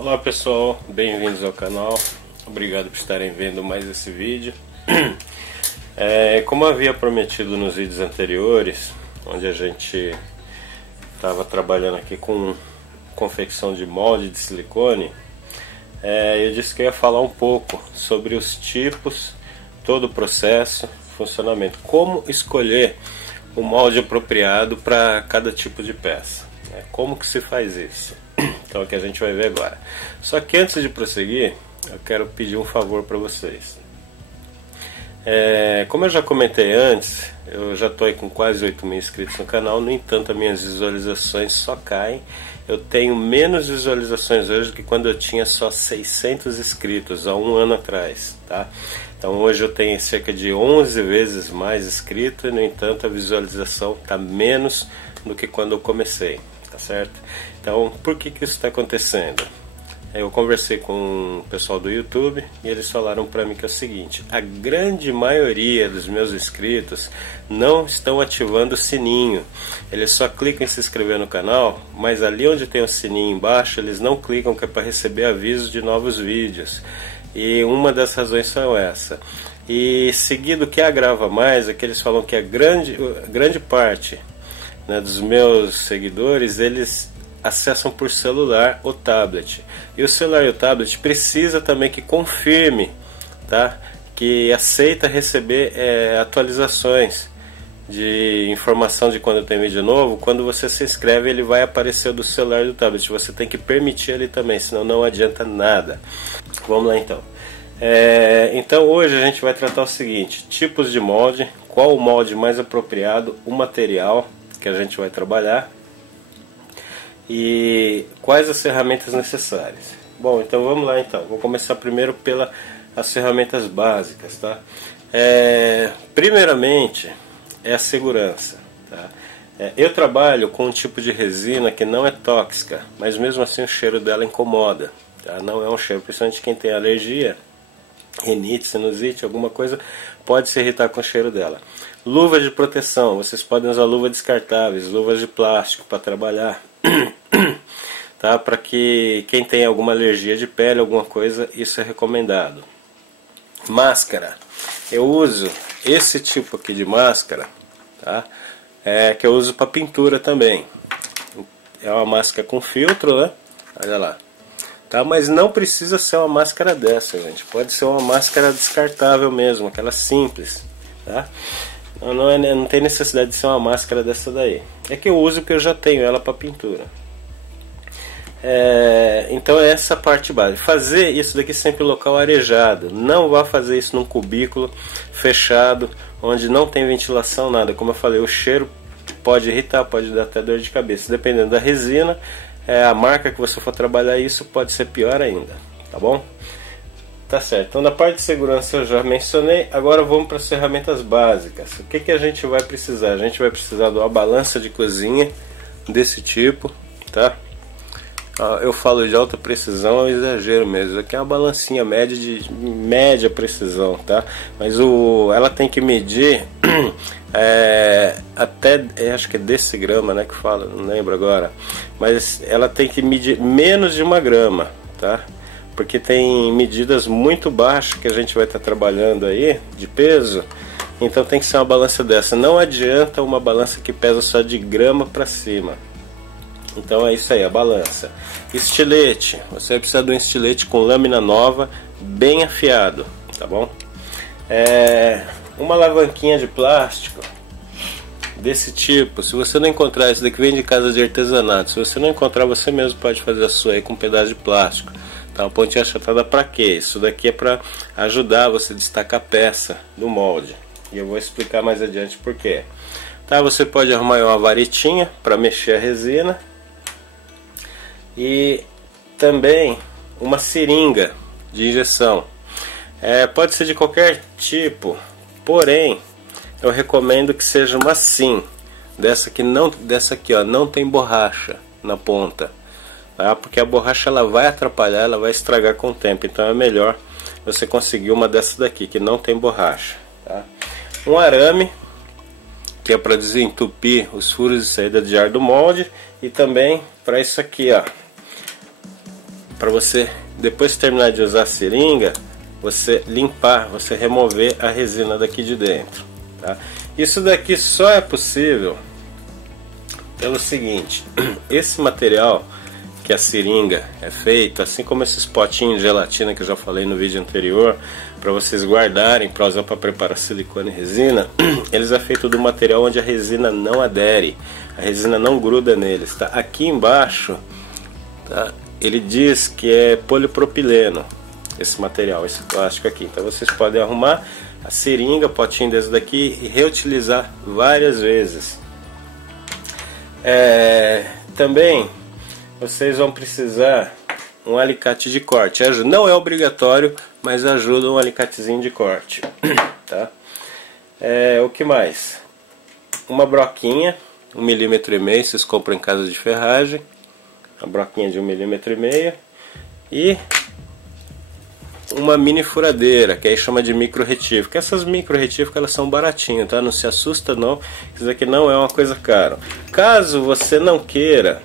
Olá pessoal, bem-vindos ao canal, obrigado por estarem vendo mais esse vídeo. Como havia prometido nos vídeos anteriores, onde a gente estava trabalhando aqui com confecção de molde de silicone, eu disse que eu ia falar um pouco sobre os tipos, todo o processo, funcionamento, como escolher o molde apropriado para cada tipo de peça, como que se faz isso. Então é o que a gente vai ver agora. Só que antes de prosseguir, eu quero pedir um favor para vocês. Como eu já comentei antes, eu já estou aí com quase 8.000 inscritos no canal. No entanto, as minhas visualizações só caem. Eu tenho menos visualizações hoje do que quando eu tinha só 600 inscritos, há um ano atrás, tá? Então hoje eu tenho cerca de 11 vezes mais inscritos e, no entanto, a visualização está menos do que quando eu comecei. Tá certo? Então, por que isso está acontecendo? Eu conversei com o pessoal do YouTube e eles falaram para mim que é o seguinte: a grande maioria dos meus inscritos não estão ativando o sininho. Eles só clicam em se inscrever no canal, mas ali onde tem o sininho embaixo, eles não clicam, que é para receber avisos de novos vídeos. E uma das razões são essa. E seguido, o que agrava mais é que eles falam que a grande parte dos meus seguidores, eles acessam por celular ou tablet, e o celular e o tablet precisa também que confirme, tá? Que aceita receber atualizações de informação de quando tem vídeo novo. Quando você se inscreve, ele vai aparecer do celular e do tablet, você tem que permitir ele também, senão não adianta nada. Vamos lá então. Então hoje a gente vai tratar o seguinte: tipos de molde, qual o molde mais apropriado, o material que a gente vai trabalhar e quais as ferramentas necessárias. Bom, então vamos lá então. Vou começar primeiro pelas ferramentas básicas, tá? Primeiramente é a segurança, tá? Eu trabalho com um tipo de resina que não é tóxica, mas mesmo assim o cheiro dela incomoda, tá? Não é um cheiro, principalmente quem tem alergia, rinite, sinusite, alguma coisa, pode se irritar com o cheiro dela. Luva de proteção, vocês podem usar luvas descartáveis, luvas de plástico para trabalhar, tá? Para que quem tem alguma alergia de pele, alguma coisa, isso é recomendado. Máscara, eu uso esse tipo aqui de máscara, tá? Que eu uso para pintura também. É uma máscara com filtro, né? Olha lá. Tá, mas não precisa ser uma máscara dessa, gente. Pode ser uma máscara descartável mesmo, aquela simples, tá? Não tem necessidade de ser uma máscara dessa daí. É que eu uso porque eu já tenho ela para pintura. Então é essa parte básica. Fazer isso daqui sempre em local arejado. Não vá fazer isso num cubículo fechado, onde não tem ventilação, nada. Como eu falei, o cheiro pode irritar, pode dar até dor de cabeça. Dependendo da resina, a marca que você for trabalhar, isso pode ser pior ainda, tá bom? Tá certo, então na parte de segurança eu já mencionei. Agora vamos para as ferramentas básicas. O que a gente vai precisar? A gente vai precisar de uma balança de cozinha desse tipo, tá? Eu falo de alta precisão, é um exagero mesmo. Aqui é uma balancinha média de média precisão, tá? Mas ela tem que medir até, acho que é decigrama, né, que fala, não lembro agora. Mas ela tem que medir menos de 1 grama, tá? Porque tem medidas muito baixas que a gente vai estar trabalhando aí, de peso. Então tem que ser uma balança dessa. Não adianta uma balança que pesa só de grama para cima. Então é isso aí, a balança. Estilete, você vai precisar de um estilete com lâmina nova, bem afiado, tá bom? Uma alavanquinha de plástico desse tipo. Se você não encontrar, isso daqui vem de casa de artesanato. Se você não encontrar, você mesmo pode fazer a sua aí com um pedaço de plástico. Tá, uma pontinha achatada para quê? Isso daqui é para ajudar você a destacar a peça do molde. E eu vou explicar mais adiante por quê. Tá, você pode arrumar uma varetinha para mexer a resina. E também uma seringa de injeção. Pode ser de qualquer tipo, porém eu recomendo que seja uma SIM, dessa aqui ó, não tem borracha na ponta, tá? Porque a borracha ela vai atrapalhar, ela vai estragar com o tempo. Então é melhor você conseguir uma dessa daqui que não tem borracha, tá? Um arame, que é para desentupir os furos de saída de ar do molde, e também para isso aqui, ó, para você, depois de terminar de usar a seringa, você limpar, você remover a resina daqui de dentro, tá? Isso daqui só é possível pelo seguinte: esse material que a seringa é feita, assim como esses potinhos de gelatina que eu já falei no vídeo anterior, para vocês guardarem, para usar para preparar silicone e resina, eles é feito do material onde a resina não adere, a resina não gruda neles, tá? Aqui embaixo, tá? Ele diz que é polipropileno, esse material, esse plástico aqui. Então vocês podem arrumar a seringa, potinho desse daqui, e reutilizar várias vezes. Também vocês vão precisar um alicate de corte. Não é obrigatório, mas ajuda um alicatezinho de corte, tá? O que mais? Uma broquinha, 1,5 mm, vocês compram em casa de ferragem, uma broquinha de 1,5 mm, e uma mini furadeira, que aí chama de micro retífica. Essas micro retíficas, elas são baratinhas, tá? Não se assusta não, isso aqui não é uma coisa cara. Caso você não queira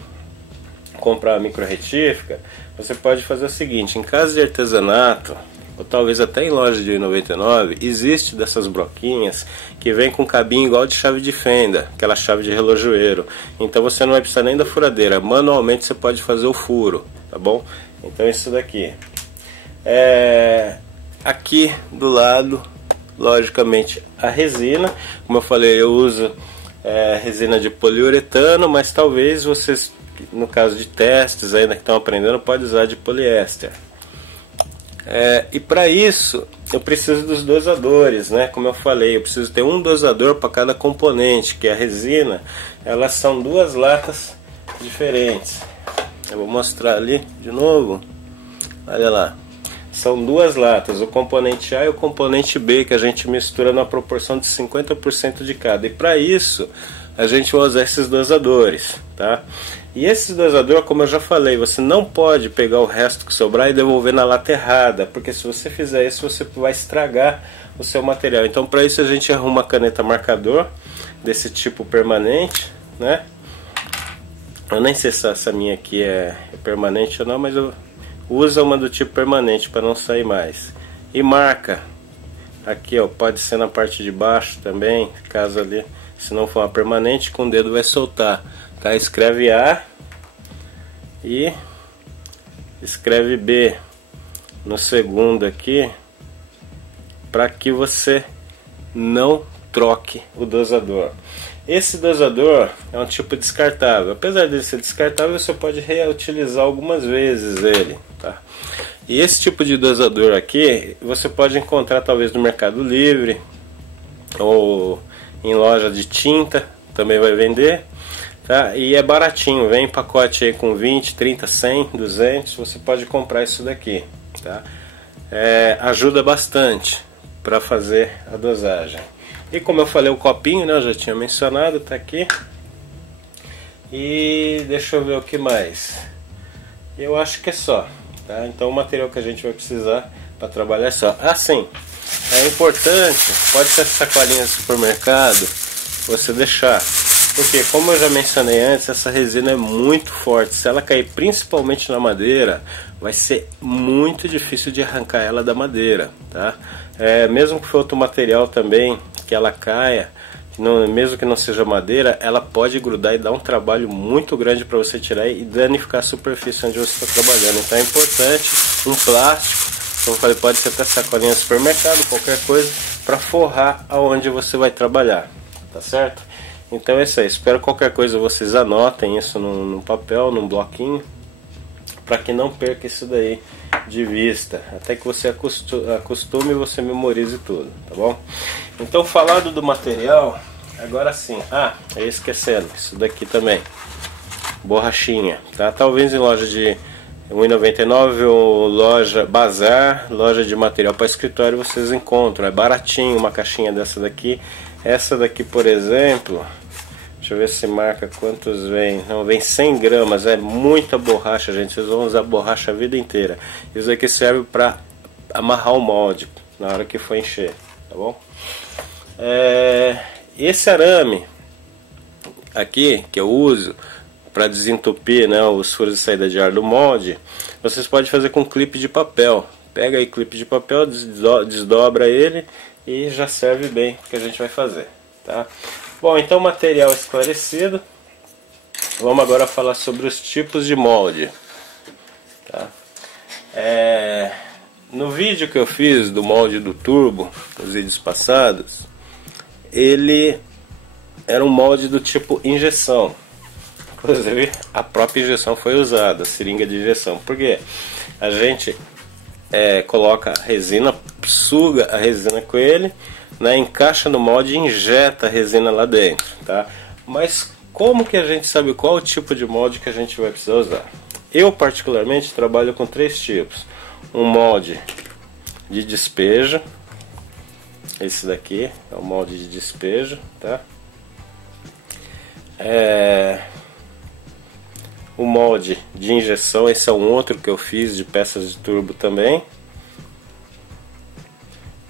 comprar a micro retífica, você pode fazer o seguinte: em casa de artesanato, ou talvez até em loja de 99, existe dessas broquinhas que vem com cabinho igual de chave de fenda, aquela chave de relojoeiro. Então você não vai precisar nem da furadeira, manualmente você pode fazer o furo, tá bom? Então isso daqui. Aqui do lado, logicamente, a resina. Como eu falei, eu uso resina de poliuretano, mas talvez vocês, no caso de testes ainda que estão aprendendo, pode usar de poliéster. E para isso eu preciso dos dosadores, né? Como eu falei, eu preciso ter um dosador para cada componente, que a resina, elas são duas latas diferentes. Eu vou mostrar ali de novo. Olha lá, são duas latas, o componente A e o componente B, que a gente mistura na proporção de 50% de cada. E para isso a gente vai usar esses dosadores, tá? E esses dosadores, como eu já falei, você não pode pegar o resto que sobrar e devolver na lata errada, porque se você fizer isso, você vai estragar o seu material. Então, para isso, a gente arruma uma caneta marcador desse tipo permanente, né? Eu nem sei se essa minha aqui é permanente ou não, mas eu uso uma do tipo permanente para não sair mais. E marca aqui, ó, pode ser na parte de baixo também, caso ali, se não for uma permanente, com o dedo vai soltar. Tá? Escreve A e escreve B no segundo aqui, para que você não troque o dosador. Esse dosador é um tipo descartável. Apesar de ser descartável, você pode reutilizar algumas vezes ele, tá? E esse tipo de dosador aqui você pode encontrar talvez no Mercado Livre ou em loja de tinta, também vai vender. Tá? E é baratinho, vem em pacote aí com 20, 30, 100, 200, você pode comprar isso daqui, tá? Ajuda bastante para fazer a dosagem. E como eu falei, o copinho, né, eu já tinha mencionado, tá aqui. E deixa eu ver o que mais. Eu acho que é só, tá? Então o material que a gente vai precisar para trabalhar é só. Sim, é importante, pode ser sacolinha do supermercado, você deixar. Porque, como eu já mencionei antes, essa resina é muito forte. Se ela cair principalmente na madeira, vai ser muito difícil de arrancar ela da madeira, tá? Mesmo que for outro material também, que ela caia, mesmo que não seja madeira, ela pode grudar e dar um trabalho muito grande para você tirar e danificar a superfície onde você está trabalhando. Então é importante um plástico, como eu falei, pode ser até sacolinha do supermercado, qualquer coisa, para forrar aonde você vai trabalhar, tá certo? Então é isso aí, espero qualquer coisa vocês anotem isso num papel, num bloquinho, para que não perca isso daí de vista, até que você acostume e você memorize tudo, tá bom? Então, falado do material, agora sim, esquecendo, isso daqui também, borrachinha, tá? Talvez em loja de R$1,99 ou loja bazar, loja de material para escritório vocês encontram, é baratinho uma caixinha dessa daqui. Essa daqui, por exemplo, deixa eu ver se marca quantos vem. Não, vem 100 gramas, é muita borracha, gente. Vocês vão usar borracha a vida inteira. Isso aqui serve para amarrar o molde na hora que for encher, tá bom? Esse arame aqui que eu uso para desentupir, né, os furos de saída de ar do molde, vocês podem fazer com clipe de papel. Pega aí clipe de papel, desdobra ele e já serve bem o que a gente vai fazer, tá? Bom, então material esclarecido. Vamos agora falar sobre os tipos de molde, tá? No vídeo que eu fiz do molde do turbo, nos vídeos passados, ele era um molde do tipo injeção. Inclusive a própria injeção foi usada, a seringa de injeção. Porque a gente coloca a resina, suga a resina com ele, né, encaixa no molde e injeta a resina lá dentro, tá? Mas como que a gente sabe qual o tipo de molde que a gente vai precisar usar? Eu particularmente trabalho com 3 tipos. Um molde de despejo, esse daqui é o molde de despejo, tá? O molde de injeção, esse é um outro que eu fiz de peças de turbo também,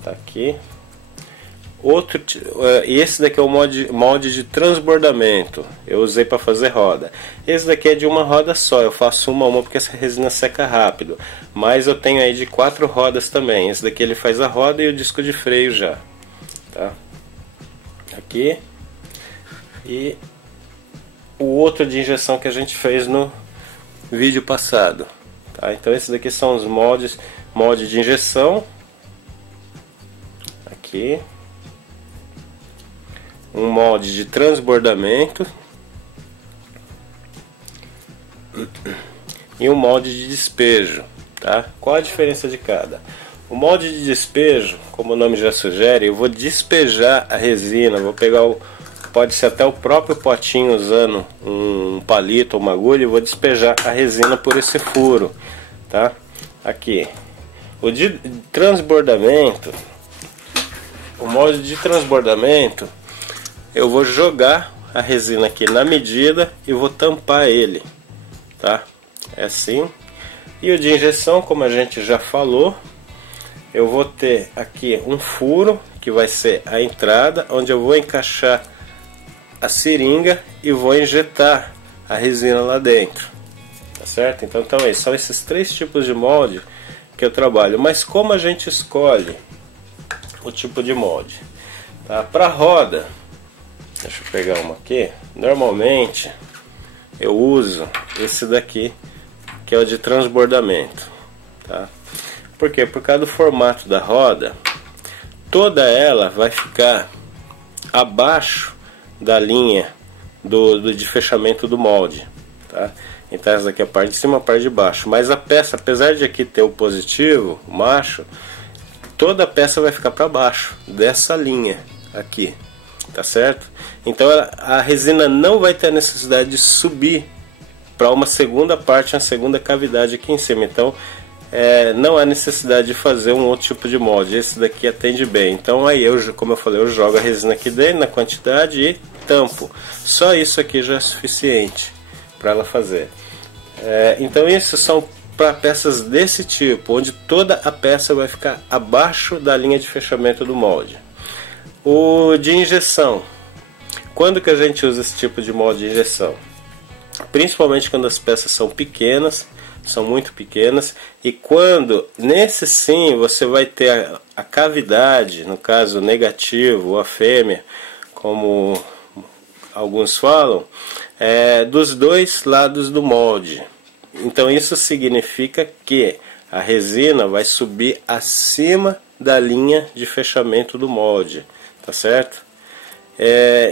tá aqui. Esse daqui é o molde de transbordamento, eu usei para fazer roda. Esse daqui é de uma roda só, eu faço uma a uma porque essa resina seca rápido. Mas eu tenho aí de 4 rodas também. Esse daqui ele faz a roda e o disco de freio já, tá? Aqui. E o outro de injeção que a gente fez no vídeo passado, tá? Então esses daqui são os molde de injeção. Aqui. Um molde de transbordamento e um molde de despejo, tá? Qual a diferença de cada? O molde de despejo, como o nome já sugere, eu vou despejar a resina, vou pegar pode ser até o próprio potinho usando um palito ou uma agulha, e vou despejar a resina por esse furo, tá? Aqui. O de transbordamento, o molde de transbordamento, eu vou jogar a resina aqui na medida e vou tampar ele, tá? É assim. E o de injeção, como a gente já falou, eu vou ter aqui um furo que vai ser a entrada, onde eu vou encaixar a seringa e vou injetar a resina lá dentro, tá certo? Então são esses 3 tipos de molde que eu trabalho. Mas como a gente escolhe o tipo de molde, tá? Para roda, deixa eu pegar uma aqui. Normalmente eu uso esse daqui, que é o de transbordamento, tá? Por quê? Por causa do formato da roda, toda ela vai ficar abaixo da linha de fechamento do molde, tá? Então essa daqui é a parte de cima, a parte de baixo. Mas a peça, apesar de aqui ter o positivo, o macho, toda a peça vai ficar para baixo dessa linha aqui, tá certo? Então a resina não vai ter a necessidade de subir para uma segunda parte, uma segunda cavidade aqui em cima. Então não há necessidade de fazer um outro tipo de molde. Esse daqui atende bem. Então aí como eu falei, eu jogo a resina aqui dentro na quantidade e tampo. Só isso aqui já é suficiente para ela fazer. Então isso são para peças desse tipo, onde toda a peça vai ficar abaixo da linha de fechamento do molde. O de injeção, quando que a gente usa esse tipo de molde de injeção? Principalmente quando as peças são pequenas, são muito pequenas, e quando nesse sim você vai ter a cavidade, no caso negativo ou a fêmea, como alguns falam, dos 2 lados do molde. Então isso significa que a resina vai subir acima da linha de fechamento do molde, tá certo?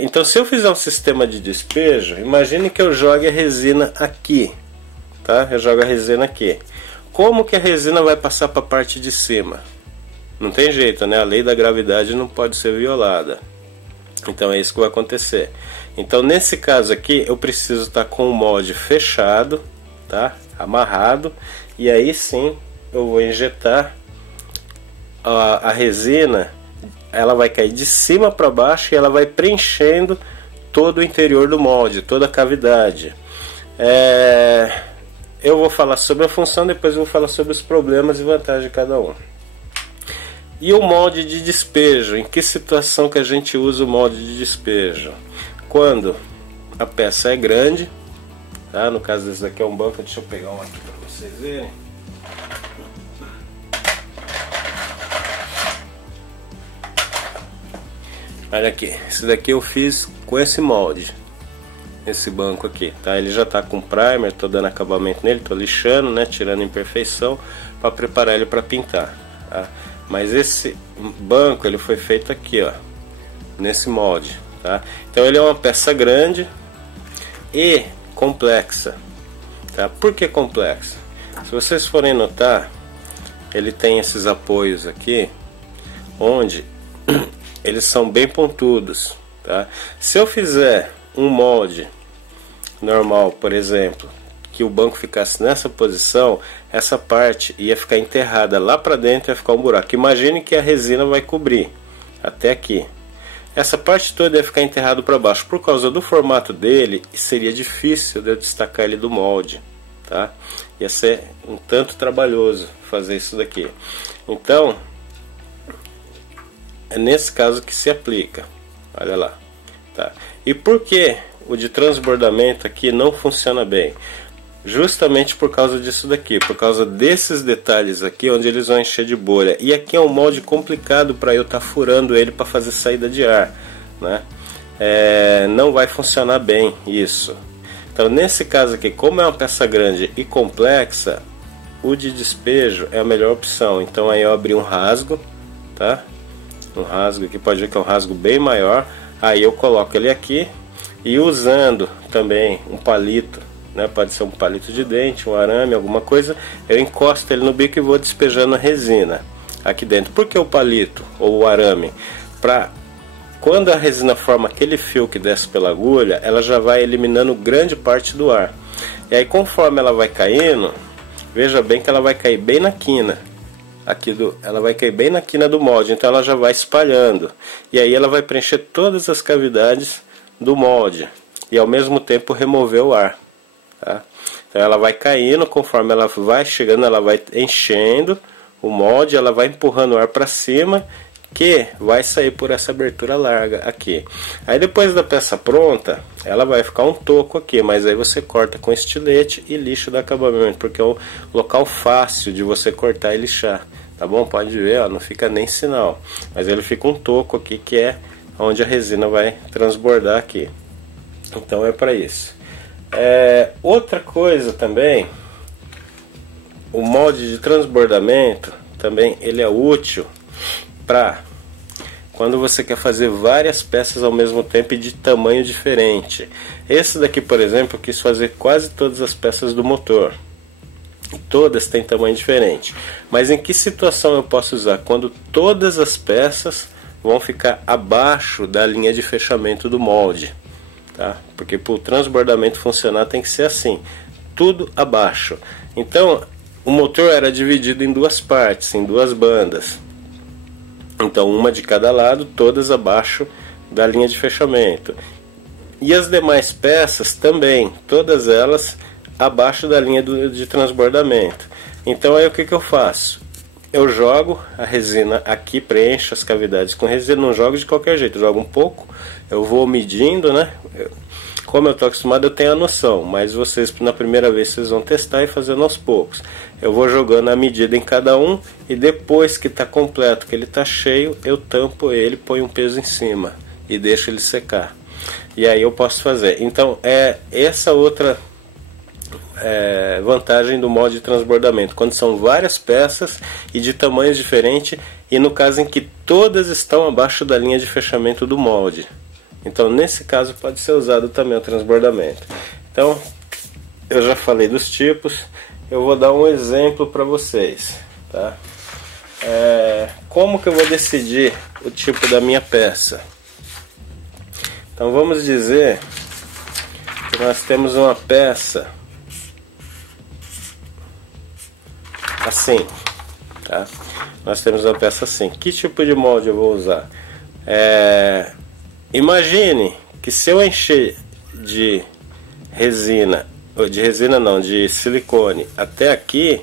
Então se eu fizer um sistema de despejo, imagine que eu jogue a resina aqui, tá? Eu jogo a resina aqui. Como que a resina vai passar para a parte de cima? Não tem jeito, né? A lei da gravidade não pode ser violada. Então é isso que vai acontecer. Então nesse caso aqui eu preciso estar com o molde fechado, tá? Amarrado, e aí sim eu vou injetar a resina. Ela vai cair de cima para baixo e ela vai preenchendo todo o interior do molde, toda a cavidade. Eu vou falar sobre a função, depois eu vou falar sobre os problemas e vantagens de cada um. E o molde de despejo, em que situação que a gente usa o molde de despejo? Quando a peça é grande, tá? No caso desse daqui é um banco, deixa eu pegar um aqui para vocês verem. Olha aqui, esse daqui eu fiz com esse molde, esse banco aqui, tá? Ele já tá com primer, tô dando acabamento nele, tô lixando, né? Tirando imperfeição para preparar ele para pintar, tá? Mas esse banco ele foi feito aqui, ó, nesse molde, tá? Então ele é uma peça grande e complexa, tá? Por que complexa? Se vocês forem notar, ele tem esses apoios aqui, onde eles são bem pontudos, tá? Se eu fizer um molde normal, por exemplo, que o banco ficasse nessa posição, essa parte ia ficar enterrada lá para dentro, ia ficar um buraco. Imagine que a resina vai cobrir até aqui. Essa parte toda ia ficar enterrada para baixo. Por causa do formato dele, seria difícil de eu destacar ele do molde, tá? Ia ser um tanto trabalhoso fazer isso daqui. Então, é nesse caso que se aplica. Olha lá, tá? E por que o de transbordamento aqui não funciona bem? Justamente por causa disso daqui, por causa desses detalhes aqui, onde eles vão encher de bolha. E aqui é um molde complicado para eu estar furando ele para fazer saída de ar, né? Não vai funcionar bem isso. Então nesse caso aqui, como é uma peça grande e complexa, o de despejo é a melhor opção. Então aí eu abri um rasgo, tá? Um rasgo aqui, pode ver que é um rasgo bem maior. Aí eu coloco ele aqui e usando também um palito, né? Pode ser um palito de dente, um arame, alguma coisa. Eu encosto ele no bico e vou despejando a resina aqui dentro. Por que o palito ou o arame? Para quando a resina forma aquele fio que desce pela agulha, ela já vai eliminando grande parte do ar. E aí conforme ela vai caindo, veja bem que ela vai cair bem na quina. Ela vai cair bem na quina do molde, então ela já vai espalhando. E aí ela vai preencher todas as cavidades do molde. E ao mesmo tempo remover o ar. Tá? Então ela vai caindo, conforme ela vai chegando, ela vai enchendo o molde, ela vai empurrando o ar para cima, que vai sair por essa abertura larga aqui. Aí depois da peça pronta, ela vai ficar um toco aqui, mas aí você corta com estilete e lixa do acabamento, porque é um local fácil de você cortar e lixar, tá bom? Pode ver, ó, não fica nem sinal, mas ele fica um toco aqui, que é onde a resina vai transbordar aqui. Então é para isso. Outra coisa também, o molde de transbordamento também ele é útil para quando você quer fazer várias peças ao mesmo tempo e de tamanho diferente. Esse daqui, por exemplo, eu quis fazer quase todas as peças do motor. Todas têm tamanho diferente. Mas em que situação eu posso usar? Quando todas as peças vão ficar abaixo da linha de fechamento do molde, tá? Porque para o transbordamento funcionar tem que ser assim, tudo abaixo. Então o motor era dividido em duas partes, em duas bandas. Então uma de cada lado, todas abaixo da linha de fechamento. E as demais peças também, todas elas abaixo da linha de transbordamento. Então aí o que eu faço? Eu jogo a resina aqui, preencho as cavidades com resina, não jogo de qualquer jeito, eu jogo um pouco, eu vou medindo, né? Como eu estou acostumado, eu tenho a noção, mas vocês na primeira vez vocês vão testar e fazendo aos poucos. Eu vou jogando a medida em cada um e depois que está completo, que ele está cheio, eu tampo ele, ponho um peso em cima e deixo ele secar. E aí eu posso fazer. Então é essa outra vantagem do molde de transbordamento, quando são várias peças e de tamanhos diferentes, e no caso em que todas estão abaixo da linha de fechamento do molde. Então nesse caso pode ser usado também o transbordamento. Então eu já falei dos tipos, eu vou dar um exemplo para vocês, tá? Como que eu vou decidir o tipo da minha peça? Então vamos dizer que nós temos uma peça assim, tá? Nós temos uma peça assim. Que tipo de molde eu vou usar? Imagine que se eu encher de resina, de silicone até aqui,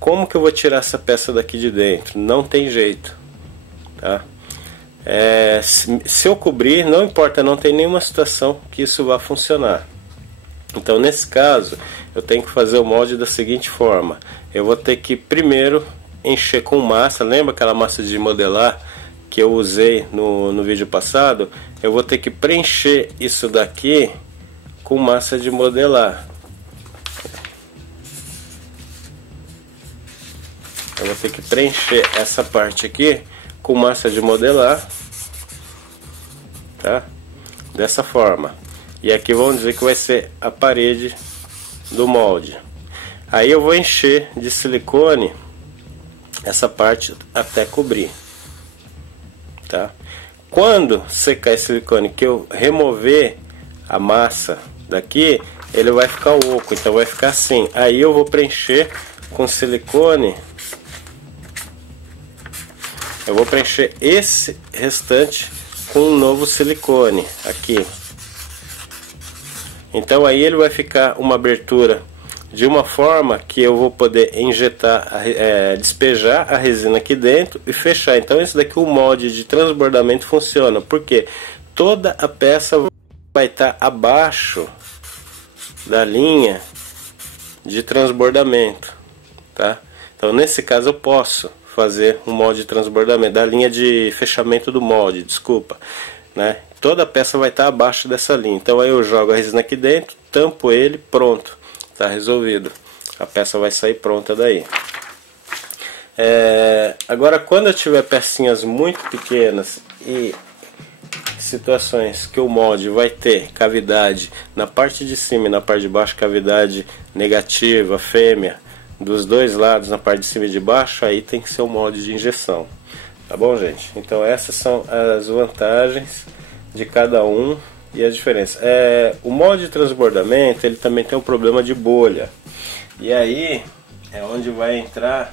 como que eu vou tirar essa peça daqui de dentro? Não tem jeito, tá? Se eu cobrir, não importa, não tem nenhuma situação que isso vá funcionar. Então nesse caso eu tenho que fazer o molde da seguinte forma: eu vou ter que primeiro encher com massa. Lembra aquela massa de modelar que eu usei no vídeo passado? Eu vou ter que preencher isso daqui com massa de modelar. Eu vou ter que preencher essa parte aqui com massa de modelar, tá? Dessa forma. E aqui vamos dizer que vai ser a parede do molde. Aí eu vou encher de silicone essa parte até cobrir, tá? Quando secar esse silicone, que eu remover a massa daqui, ele vai ficar oco, então vai ficar assim. Aí eu vou preencher com silicone. Eu vou preencher esse restante com um novo silicone aqui. Então aí ele vai ficar uma abertura de uma forma que eu vou poder injetar, despejar a resina aqui dentro e fechar. Então esse daqui, o molde de transbordamento, funciona porque toda a peça vai estar abaixo da linha de transbordamento, tá? Então nesse caso eu posso fazer um molde de transbordamento, da linha de fechamento do molde, desculpa, né? Toda a peça vai estar abaixo dessa linha. Então aí eu jogo a resina aqui dentro, tampo ele, pronto, tá resolvido. A peça vai sair pronta daí. Agora, quando eu tiver pecinhas muito pequenas e situações que o molde vai ter cavidade na parte de cima e na parte de baixo, cavidade negativa, fêmea, dos dois lados, na parte de cima e de baixo, aí tem que ser o molde de injeção. Tá bom, gente? Então essas são as vantagens de cada um e a diferença. O molde de transbordamento, ele também tem um problema de bolha. E aí é onde vai entrar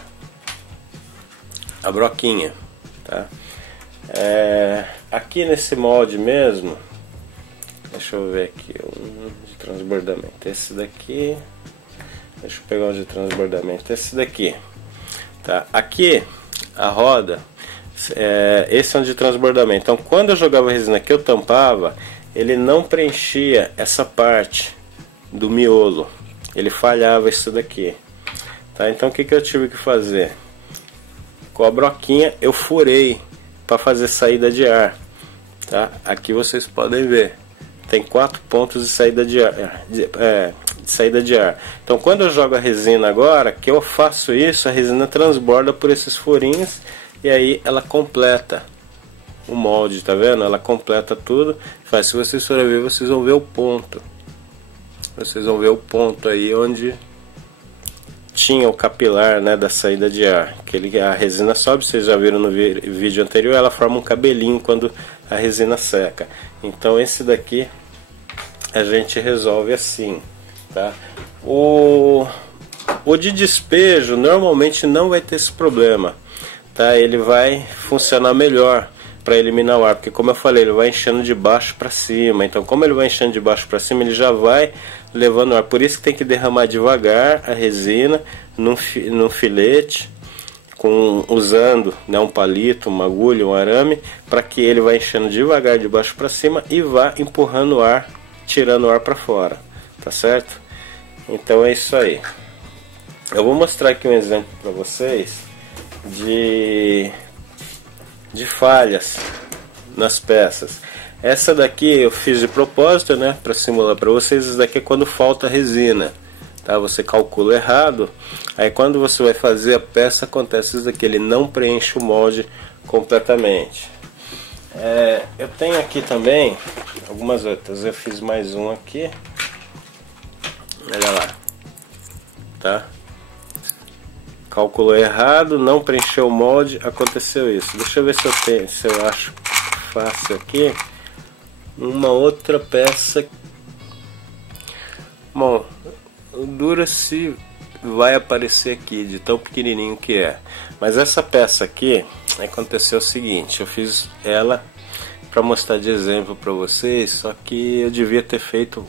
a broquinha, tá? Aqui nesse molde mesmo, deixa eu ver aqui, um de transbordamento, esse daqui. Deixa eu pegar um de transbordamento, esse daqui, tá? Aqui a roda, esse é um de transbordamento. Então quando eu jogava a resina aqui, eu tampava, ele não preenchia essa parte do miolo, ele falhava isso daqui, tá? Então o que eu tive que fazer? Com a broquinha eu furei para fazer saída de ar, tá? Aqui vocês podem ver, tem 4 pontos de saída de ar, Então quando eu jogo a resina agora, que eu faço isso, a resina transborda por esses furinhos e aí ela completa o molde, tá vendo? Ela completa tudo. Se vocês forem ver, vocês vão ver o ponto. Vocês vão ver o ponto aí onde tinha o capilar, né, da saída de ar. A resina sobe, vocês já viram no vídeo anterior, ela forma um cabelinho quando a resina seca. Então esse daqui a gente resolve assim, tá? O de despejo normalmente não vai ter esse problema, tá? Ele vai funcionar melhor para eliminar o ar, porque como eu falei, ele vai enchendo de baixo para cima. Então como ele vai enchendo de baixo para cima, ele já vai levando ar. Por isso que tem que derramar devagar a resina num filete, usando, né, um palito, uma agulha, um arame, para que ele vá enchendo devagar de baixo para cima e vá empurrando o ar, tirando o ar para fora, tá certo? Então é isso aí. Eu vou mostrar aqui um exemplo para vocês de falhas nas peças. Essa daqui eu fiz de propósito, né, para simular para vocês. Isso daqui é quando falta resina, tá? Você calcula errado, aí quando você vai fazer a peça acontece isso daqui, ele não preenche o molde completamente. Eu tenho aqui também algumas outras, eu fiz mais um aqui, olha lá, tá? Calculou errado, não preencheu o molde, aconteceu isso. Deixa eu ver se eu acho fácil aqui uma outra peça. Bom, dura se vai aparecer aqui de tão pequenininho que é. Mas essa peça aqui, aconteceu o seguinte, eu fiz ela para mostrar de exemplo para vocês, só que eu devia ter feito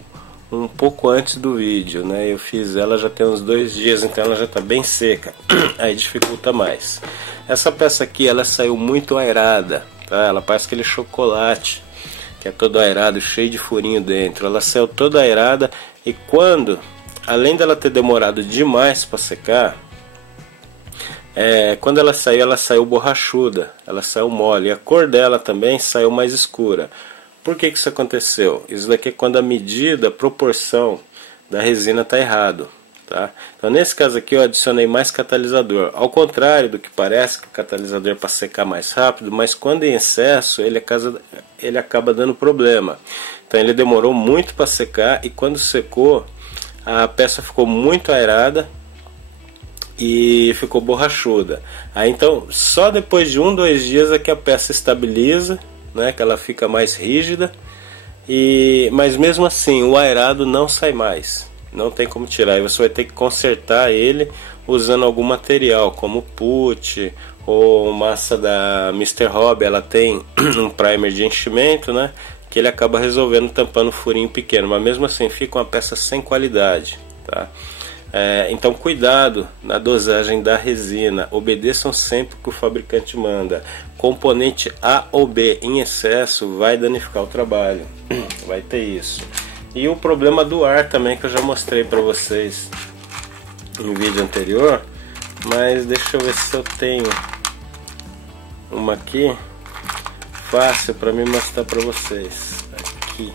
um pouco antes do vídeo, né? Eu fiz ela já tem uns 2 dias, então ela já está bem seca, aí dificulta mais. Essa peça aqui, ela saiu muito aerada, tá? Ela parece aquele chocolate que é todo aerado, cheio de furinho dentro. Ela saiu toda aerada e quando, além dela ter demorado demais para secar, quando ela saiu borrachuda, ela saiu mole. E a cor dela também saiu mais escura. Por que isso aconteceu? Isso daqui é quando a medida, a proporção da resina está errado. Tá? Então nesse caso aqui eu adicionei mais catalisador, ao contrário do que parece, que o catalisador é para secar mais rápido, mas quando em excesso ele acaba dando problema. Então ele demorou muito para secar e quando secou a peça ficou muito aerada e ficou borrachuda. Aí então só depois de 1-2 dias é que a peça estabiliza, né, que ela fica mais rígida, mas mesmo assim o aerado não sai mais. Não tem como tirar, e você vai ter que consertar ele usando algum material, como put ou massa da Mr. Hobby. Ela tem um primer de enchimento, né, que ele acaba resolvendo tampando um furinho pequeno, mas mesmo assim fica uma peça sem qualidade. Tá? Então cuidado na dosagem da resina, obedeçam sempre o que o fabricante manda. Componente A ou B em excesso vai danificar o trabalho, vai ter isso. E o problema do ar também, que eu já mostrei para vocês no vídeo anterior, mas deixa eu ver se eu tenho uma aqui fácil para me mostrar para vocês. Aqui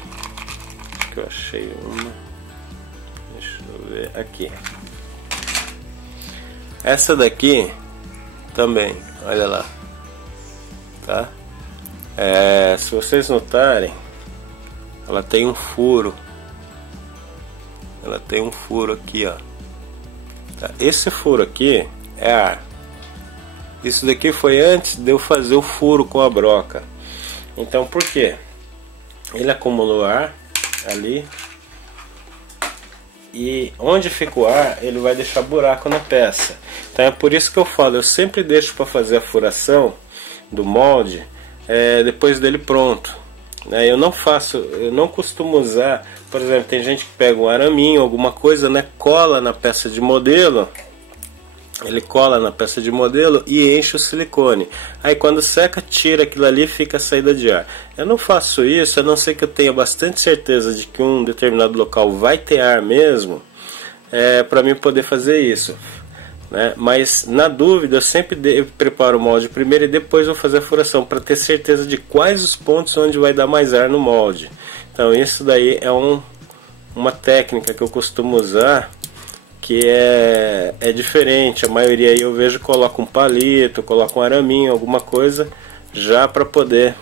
que eu achei uma, deixa eu ver aqui. Essa daqui também, olha lá, tá? Se vocês notarem, ela tem um furo. Ela tem um furo aqui, ó. Tá? Esse furo aqui é ar. Isso daqui foi antes de eu fazer o furo com a broca. Então por quê? Ele acumulou ar ali. E onde fica o ar, ele vai deixar buraco na peça. Então é por isso que eu falo, eu sempre deixo para fazer a furação do molde depois dele pronto. Eu não costumo usar, por exemplo, tem gente que pega um araminho, alguma coisa, né, cola na peça de modelo, ele cola na peça de modelo e enche o silicone. Aí quando seca, tira aquilo ali e fica a saída de ar. Eu não faço isso, a não ser que eu tenha bastante certeza de que um determinado local vai ter ar mesmo, para mim poder fazer isso. Né? Mas na dúvida eu sempre preparo o molde primeiro e depois vou fazer a furação para ter certeza de quais os pontos onde vai dar mais ar no molde. Então isso daí é uma técnica que eu costumo usar, que é diferente. A maioria aí eu vejo coloca um palito, coloca um araminho, alguma coisa já para poder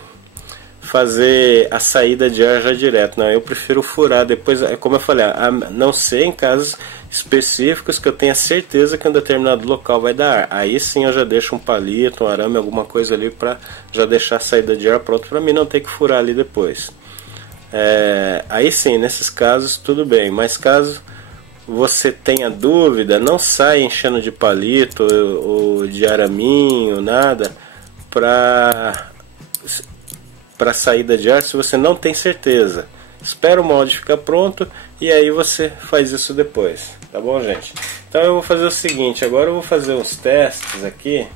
fazer a saída de ar já direto. Não, eu prefiro furar depois, como eu falei, a não ser em casos específicos que eu tenha certeza que um determinado local vai dar ar. Aí sim eu já deixo um palito, um arame, alguma coisa ali para já deixar a saída de ar pronto para mim não ter que furar ali depois. Aí sim, nesses casos tudo bem, mas caso você tenha dúvida, não sai enchendo de palito ou de araminho, nada para saída de ar se você não tem certeza. Espera o molde ficar pronto e aí você faz isso depois, tá bom, gente? Então eu vou fazer o seguinte, agora eu vou fazer uns testes aqui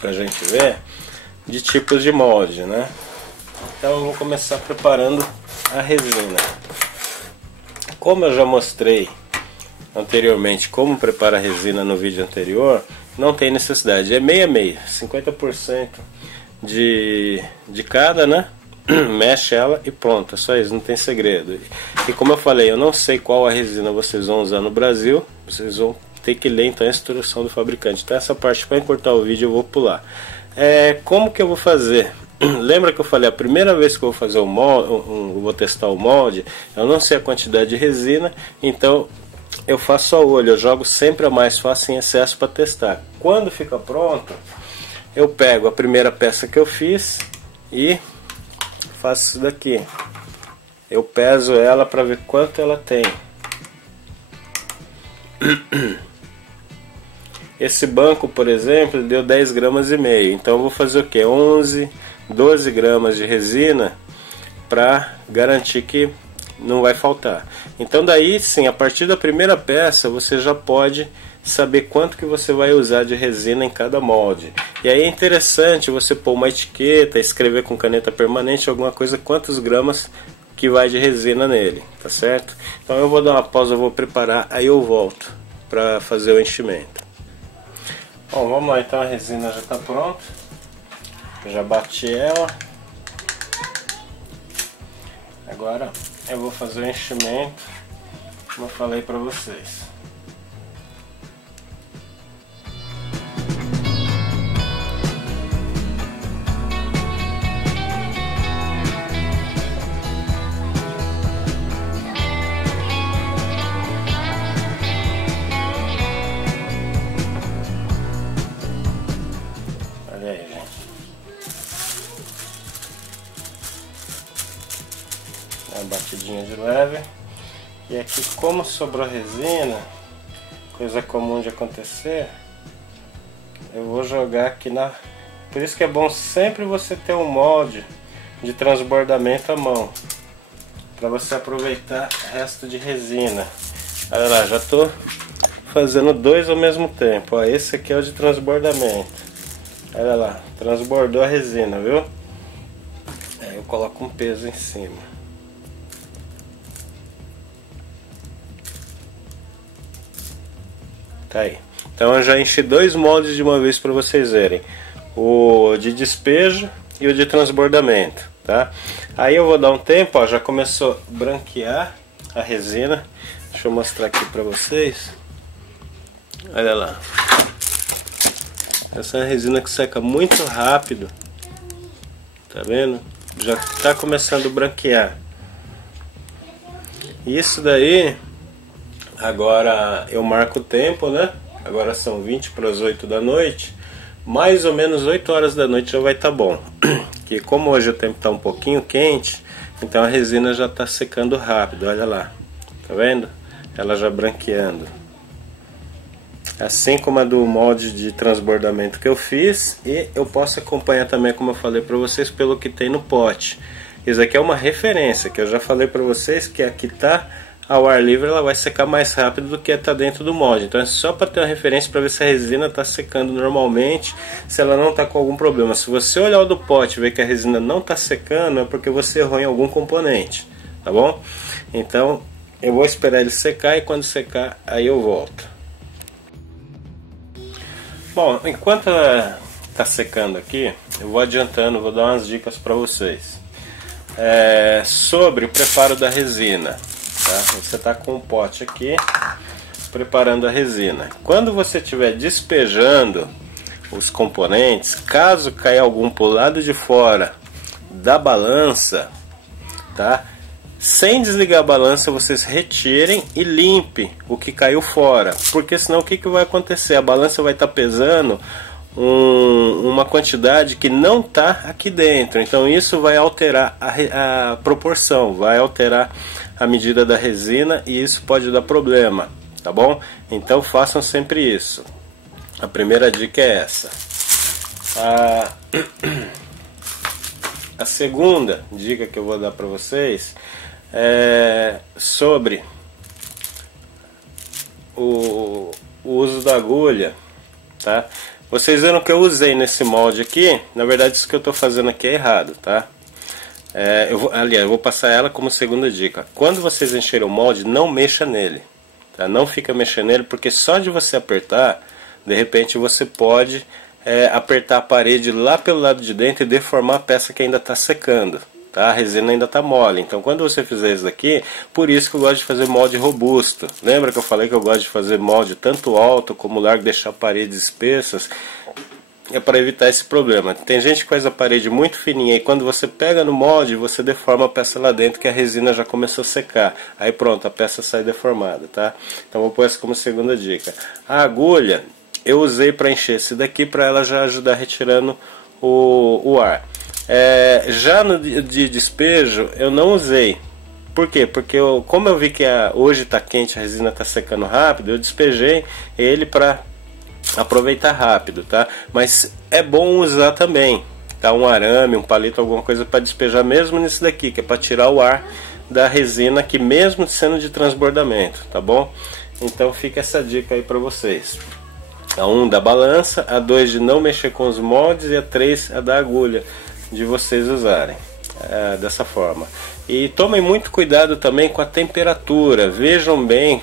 pra gente ver de tipos de molde, né? Então eu vou começar preparando a resina. Como eu já mostrei anteriormente como preparar a resina no vídeo anterior, não tem necessidade, é meio a meio, 50% de cada, né? Mexe ela e pronto, é só isso, não tem segredo. E como eu falei, eu não sei qual a resina vocês vão usar no Brasil, vocês vão ter que ler então a instrução do fabricante. Então essa parte, para encurtar o vídeo, eu vou pular. Como que eu vou fazer? Lembra que eu falei, a primeira vez que eu vou fazer o molde, vou testar o molde, eu não sei a quantidade de resina, então eu faço a olho, eu jogo sempre a mais, faço em excesso para testar. Quando fica pronto, eu pego a primeira peça que eu fiz e faço isso daqui. Eu peso ela para ver quanto ela tem. Esse banco, por exemplo, deu 10 gramas e meio. Então eu vou fazer o que? 11, 12 gramas de resina para garantir que não vai faltar. Então daí sim, a partir da primeira peça você já pode saber quanto que você vai usar de resina em cada molde. E aí é interessante você pôr uma etiqueta, escrever com caneta permanente alguma coisa, quantos gramas que vai de resina nele, tá certo? Então eu vou dar uma pausa, eu vou preparar, aí eu volto para fazer o enchimento. Bom, vamos lá, então a resina já está pronta. Eu já bati ela. Agora eu vou fazer o enchimento, como eu falei para vocês. Olha aí, gente. Uma batidinha de leve. E aqui, como sobrou resina, coisa comum de acontecer, eu vou jogar aqui na... Por isso que é bom sempre você ter um molde de transbordamento à mão, para você aproveitar o resto de resina. Olha lá, já estou fazendo dois ao mesmo tempo. Ó, esse aqui é o de transbordamento. Olha lá, transbordou a resina, viu? Aí eu coloco um peso em cima. Tá aí. Então eu já enchi dois moldes de uma vez para vocês verem. O de despejo e o de transbordamento, tá? Aí eu vou dar um tempo, ó, já começou a branquear a resina. Deixa eu mostrar aqui para vocês. Olha lá. Essa é uma resina que seca muito rápido. Tá vendo? Já está começando a branquear. Isso daí, agora eu marco o tempo, né? Agora são 20 para as 8 da noite. Mais ou menos 8 horas da noite já vai estar bom. Que como hoje o tempo está um pouquinho quente, então a resina já está secando rápido. Olha lá. Tá vendo? Ela já branqueando. Assim como a do molde de transbordamento que eu fiz. E eu posso acompanhar também, como eu falei para vocês, pelo que tem no pote. Isso aqui é uma referência, que eu já falei para vocês, que aqui tá ao ar livre, ela vai secar mais rápido do que está dentro do molde. Então é só para ter uma referência, para ver se a resina está secando normalmente, se ela não está com algum problema. Se você olhar o do pote e ver que a resina não está secando, é porque você errou em algum componente, tá bom? Então eu vou esperar ele secar, e quando secar aí eu volto. Bom, enquanto ela está secando aqui, eu vou adiantando, vou dar umas dicas para vocês sobre o preparo da resina. Tá? Você está com um pote aqui preparando a resina. Quando você estiver despejando os componentes, caso caia algum para o lado de fora da balança, tá? Sem desligar a balança, vocês retirem e limpem o que caiu fora, porque senão o que vai acontecer? A balança vai estar pesando uma quantidade que não está aqui dentro, então isso vai alterar a proporção, vai alterar a medida da resina, e isso pode dar problema, tá bom? Então façam sempre isso. A primeira dica é essa. A segunda dica que eu vou dar para vocês é sobre o uso da agulha, tá? Vocês viram que eu usei nesse molde aqui, na verdade isso que eu estou fazendo aqui é errado, tá? Eu vou passar ela como segunda dica. Quando vocês encherem o molde, não mexa nele, tá? Não fica mexendo nele, porque só de você apertar, de repente você pode apertar a parede lá pelo lado de dentro e deformar a peça que ainda está secando, tá? A resina ainda está mole. Então quando você fizer isso daqui, por isso que eu gosto de fazer molde robusto. Lembra que eu falei que eu gosto de fazer molde tanto alto como largo, deixar paredes espessas? É para evitar esse problema. Tem gente que faz a parede muito fininha e quando você pega no molde, você deforma a peça lá dentro, que a resina já começou a secar. Aí pronto, a peça sai deformada, tá? Então vou pôr essa como segunda dica. A agulha eu usei para encher esse daqui, para ela já ajudar retirando o ar. Já no de despejo eu não usei. Por quê? Porque como eu vi que hoje está quente, a resina está secando rápido, eu despejei ele para aproveitar rápido, tá? Mas é bom usar também, tá? Um arame, um palito, alguma coisa para despejar mesmo nesse daqui, que é para tirar o ar da resina, que mesmo sendo de transbordamento, tá bom? Então fica essa dica aí para vocês. A 1 da balança, a 2 de não mexer com os moldes e a 3 a da agulha, de vocês usarem dessa forma. E tomem muito cuidado também com a temperatura. Vejam bem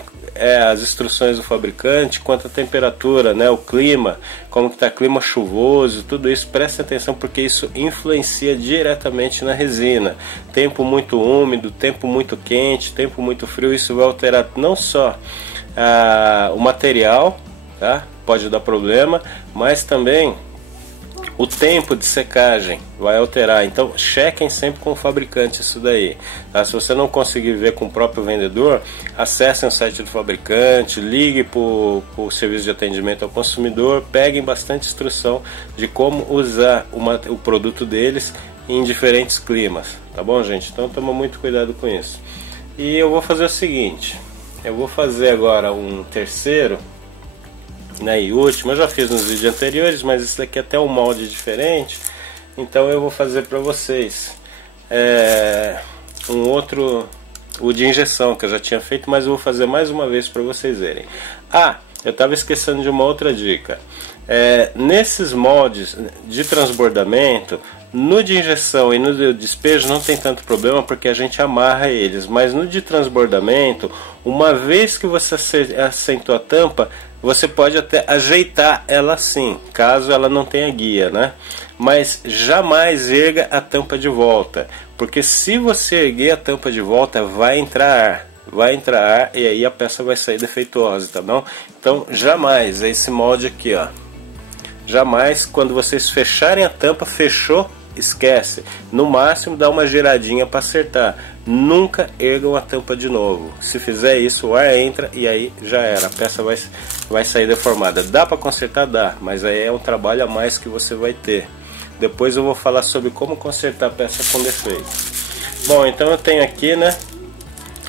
as instruções do fabricante quanto à temperatura, né, o clima, como que está clima chuvoso, tudo isso, preste atenção porque isso influencia diretamente na resina. Tempo muito úmido, tempo muito quente, tempo muito frio, isso vai alterar não só o material, tá? Pode dar problema, mas também o tempo de secagem vai alterar. Então chequem sempre com o fabricante isso daí, tá? Se você não conseguir ver com o próprio vendedor, acessem o site do fabricante, ligue para o serviço de atendimento ao consumidor, peguem bastante instrução de como usar o produto deles em diferentes climas, tá bom, gente? Então toma muito cuidado com isso. E eu vou fazer o seguinte, eu vou fazer agora um terceiro, né, e último. Eu já fiz nos vídeos anteriores, mas esse daqui é até um molde diferente, então eu vou fazer para vocês um outro, o de injeção, que eu já tinha feito, mas eu vou fazer mais uma vez para vocês verem. Eu estava esquecendo de uma outra dica. Nesses moldes de transbordamento, no de injeção e no de despejo não tem tanto problema porque a gente amarra eles, mas no de transbordamento, uma vez que você assentou a tampa, você pode até ajeitar ela assim, caso ela não tenha guia, né? Mas jamais erga a tampa de volta, porque se você erguer a tampa de volta, vai entrar ar e aí a peça vai sair defeituosa, tá bom? Então jamais, esse molde aqui, ó, jamais, quando vocês fecharem a tampa, fechou, esquece. No máximo dá uma giradinha para acertar. Nunca ergam a tampa de novo. Se fizer isso, o ar entra e aí já era, a peça vai sair deformada. Dá para consertar? Dá, mas aí é um trabalho a mais que você vai ter. Depois eu vou falar sobre como consertar a peça com defeito. Bom, então eu tenho aqui, né,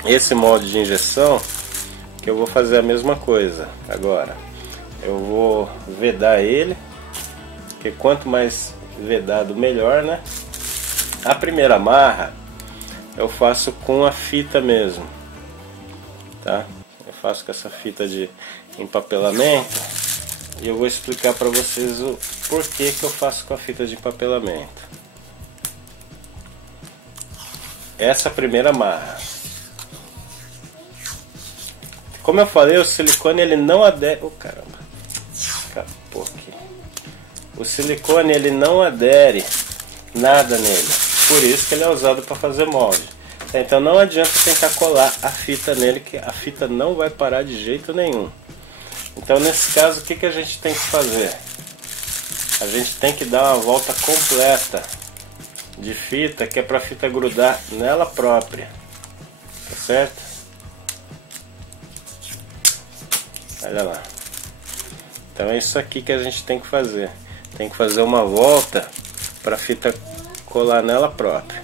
esse molde de injeção, que eu vou fazer a mesma coisa. Agora eu vou vedar ele, porque quanto mais vedado melhor, né? A primeira amarra eu faço com a fita mesmo, tá? Eu faço com essa fita de empapelamento e eu vou explicar para vocês o porquê que eu faço com a fita de empapelamento. Essa primeira amarra, como eu falei, o silicone ele não adere. Oh, caramba, escapou aqui. O silicone ele não adere nada nele, por isso que ele é usado para fazer molde. Então não adianta tentar colar a fita nele, que a fita não vai parar de jeito nenhum. Então nesse caso, o que a gente tem que fazer? A gente tem que dar uma volta completa de fita, que é para a fita grudar nela própria, tá certo? Olha lá. Então é isso aqui que a gente tem que fazer. Tem que fazer uma volta para a fita colar nela própria.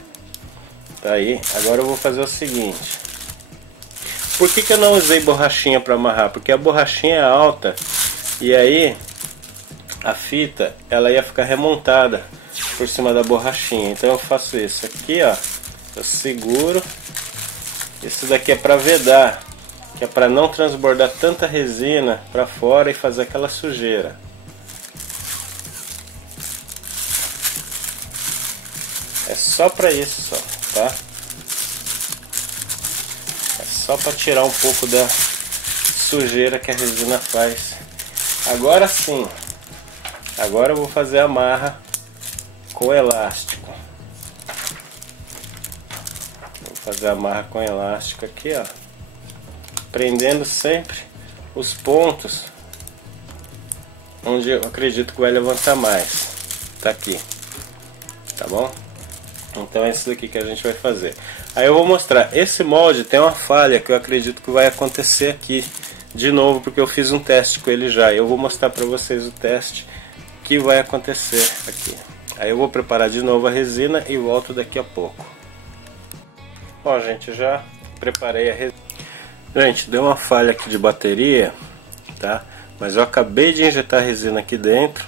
Tá aí. Agora eu vou fazer o seguinte. Por que eu não usei borrachinha para amarrar? Porque a borrachinha é alta e aí a fita ela ia ficar remontada por cima da borrachinha. Então eu faço isso aqui, ó. Eu seguro. Isso daqui é para vedar, que é para não transbordar tanta resina para fora e fazer aquela sujeira. É só para isso, só, tá? É só para tirar um pouco da sujeira que a resina faz. Agora sim, agora eu vou fazer a amarra com elástico. Vou fazer a amarra com elástico aqui, ó, prendendo sempre os pontos onde eu acredito que vai levantar mais. Tá aqui, tá bom? Então é isso daqui que a gente vai fazer. Aí eu vou mostrar. Esse molde tem uma falha que eu acredito que vai acontecer aqui de novo, porque eu fiz um teste com ele já. Eu vou mostrar para vocês o teste que vai acontecer aqui. Aí eu vou preparar de novo a resina e volto daqui a pouco. Ó, gente, já preparei a resina. Gente, deu uma falha aqui de bateria, tá? Mas eu acabei de injetar a resina aqui dentro.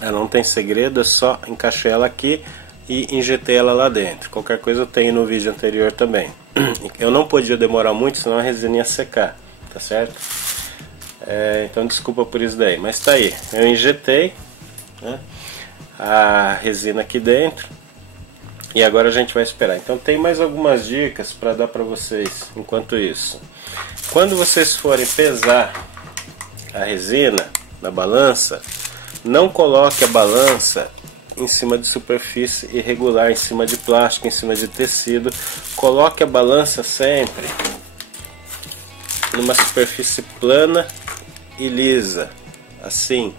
Ela não tem segredo, é só encaixar ela aqui e injetei ela lá dentro. Qualquer coisa eu tenho no vídeo anterior também. Eu não podia demorar muito, senão a resina ia secar, tá certo? Então desculpa por isso daí, mas tá aí, eu injetei, né, a resina aqui dentro e agora a gente vai esperar. Então tem mais algumas dicas para dar para vocês enquanto isso. Quando vocês forem pesar a resina na balança, não coloque a balança em cima de superfície irregular, em cima de plástico, em cima de tecido. Coloque a balança sempre numa superfície plana e lisa, assim,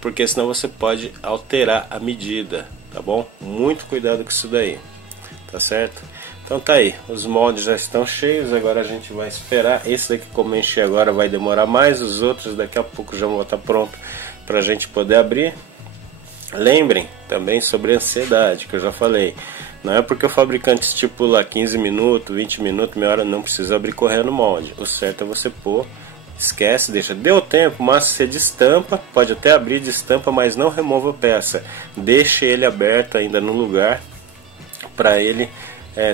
porque senão você pode alterar a medida, tá bom? Muito cuidado com isso daí, tá certo? Então tá aí, os moldes já estão cheios, agora a gente vai esperar. Esse daqui, como eu enchi agora, vai demorar mais, os outros daqui a pouco já vão estar pronto para a gente poder abrir. Lembrem também sobre a ansiedade, que eu já falei. Não é porque o fabricante estipula 15 minutos, 20 minutos, meia hora, não precisa abrir correndo o molde. O certo é você pôr, esquece, deixa. Deu tempo, mas você destampa, pode até abrir, destampa, mas não remova a peça. Deixe ele aberto ainda no lugar para ele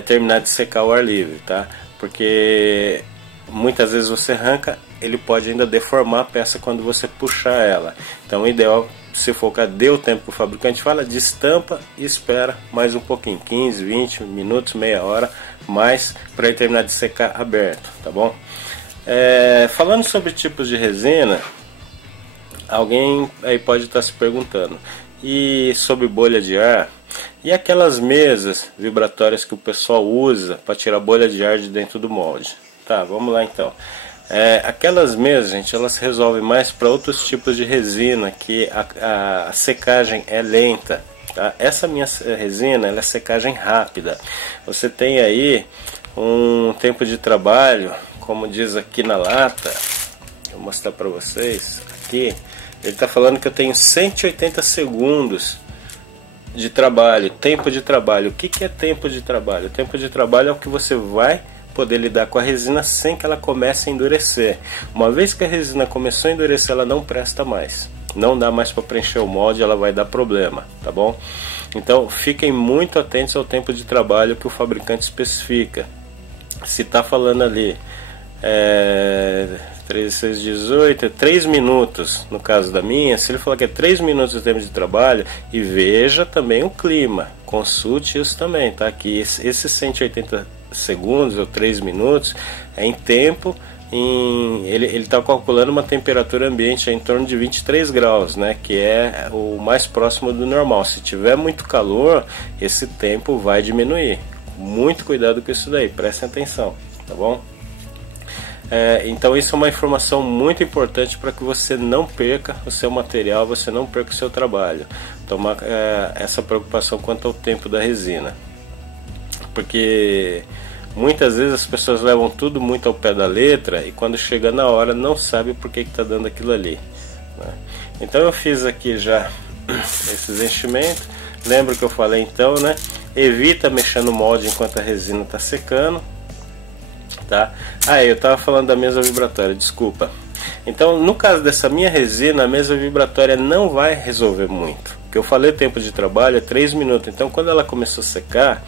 terminar de secar ao ar livre, tá? Porque muitas vezes você arranca, ele pode ainda deformar a peça quando você puxar ela. Então o ideal, se for que deu tempo que o fabricante fala, destampa e espera mais um pouquinho, 15, 20 minutos, meia hora mais, para ele terminar de secar aberto, tá bom? Falando sobre tipos de resina, alguém aí pode estar se perguntando, e sobre bolha de ar, e aquelas mesas vibratórias que o pessoal usa para tirar bolha de ar de dentro do molde? Tá, vamos lá então. Aquelas mesas, gente, elas resolvem mais para outros tipos de resina, que a secagem é lenta, tá? Essa minha resina, ela é secagem rápida. Você tem aí um tempo de trabalho, como diz aqui na lata, vou mostrar para vocês aqui, ele está falando que eu tenho 180 segundos de trabalho, tempo de trabalho. O que é tempo de trabalho? O tempo de trabalho é o que você vai poder lidar com a resina sem que ela comece a endurecer. Uma vez que a resina começou a endurecer, ela não presta mais, não dá mais para preencher o molde, ela vai dar problema, tá bom? Então fiquem muito atentos ao tempo de trabalho que o fabricante especifica. Se está falando ali 3 minutos, no caso da minha, se ele falar que é 3 minutos de tempo de trabalho, e veja também o clima, consulte isso também, tá? Que esses 180 segundos ou 3 minutos é em tempo, ele está calculando uma temperatura ambiente em torno de 23 graus, né? Que é o mais próximo do normal. Se tiver muito calor, esse tempo vai diminuir. Muito cuidado com isso daí, prestem atenção, tá bom? Então isso é uma informação muito importante para que você não perca o seu material, você não perca o seu trabalho. Tomar essa preocupação quanto ao tempo da resina, porque muitas vezes as pessoas levam tudo muito ao pé da letra e quando chega na hora não sabe por que está dando aquilo ali, né? Então eu fiz aqui já esses enchimentos. Lembra que eu falei então, né? Evita mexer no molde enquanto a resina está secando, tá? Eu estava falando da mesa vibratória, desculpa. Então no caso dessa minha resina, a mesa vibratória não vai resolver muito, porque eu falei o tempo de trabalho é 3 minutos. Então quando ela começou a secar,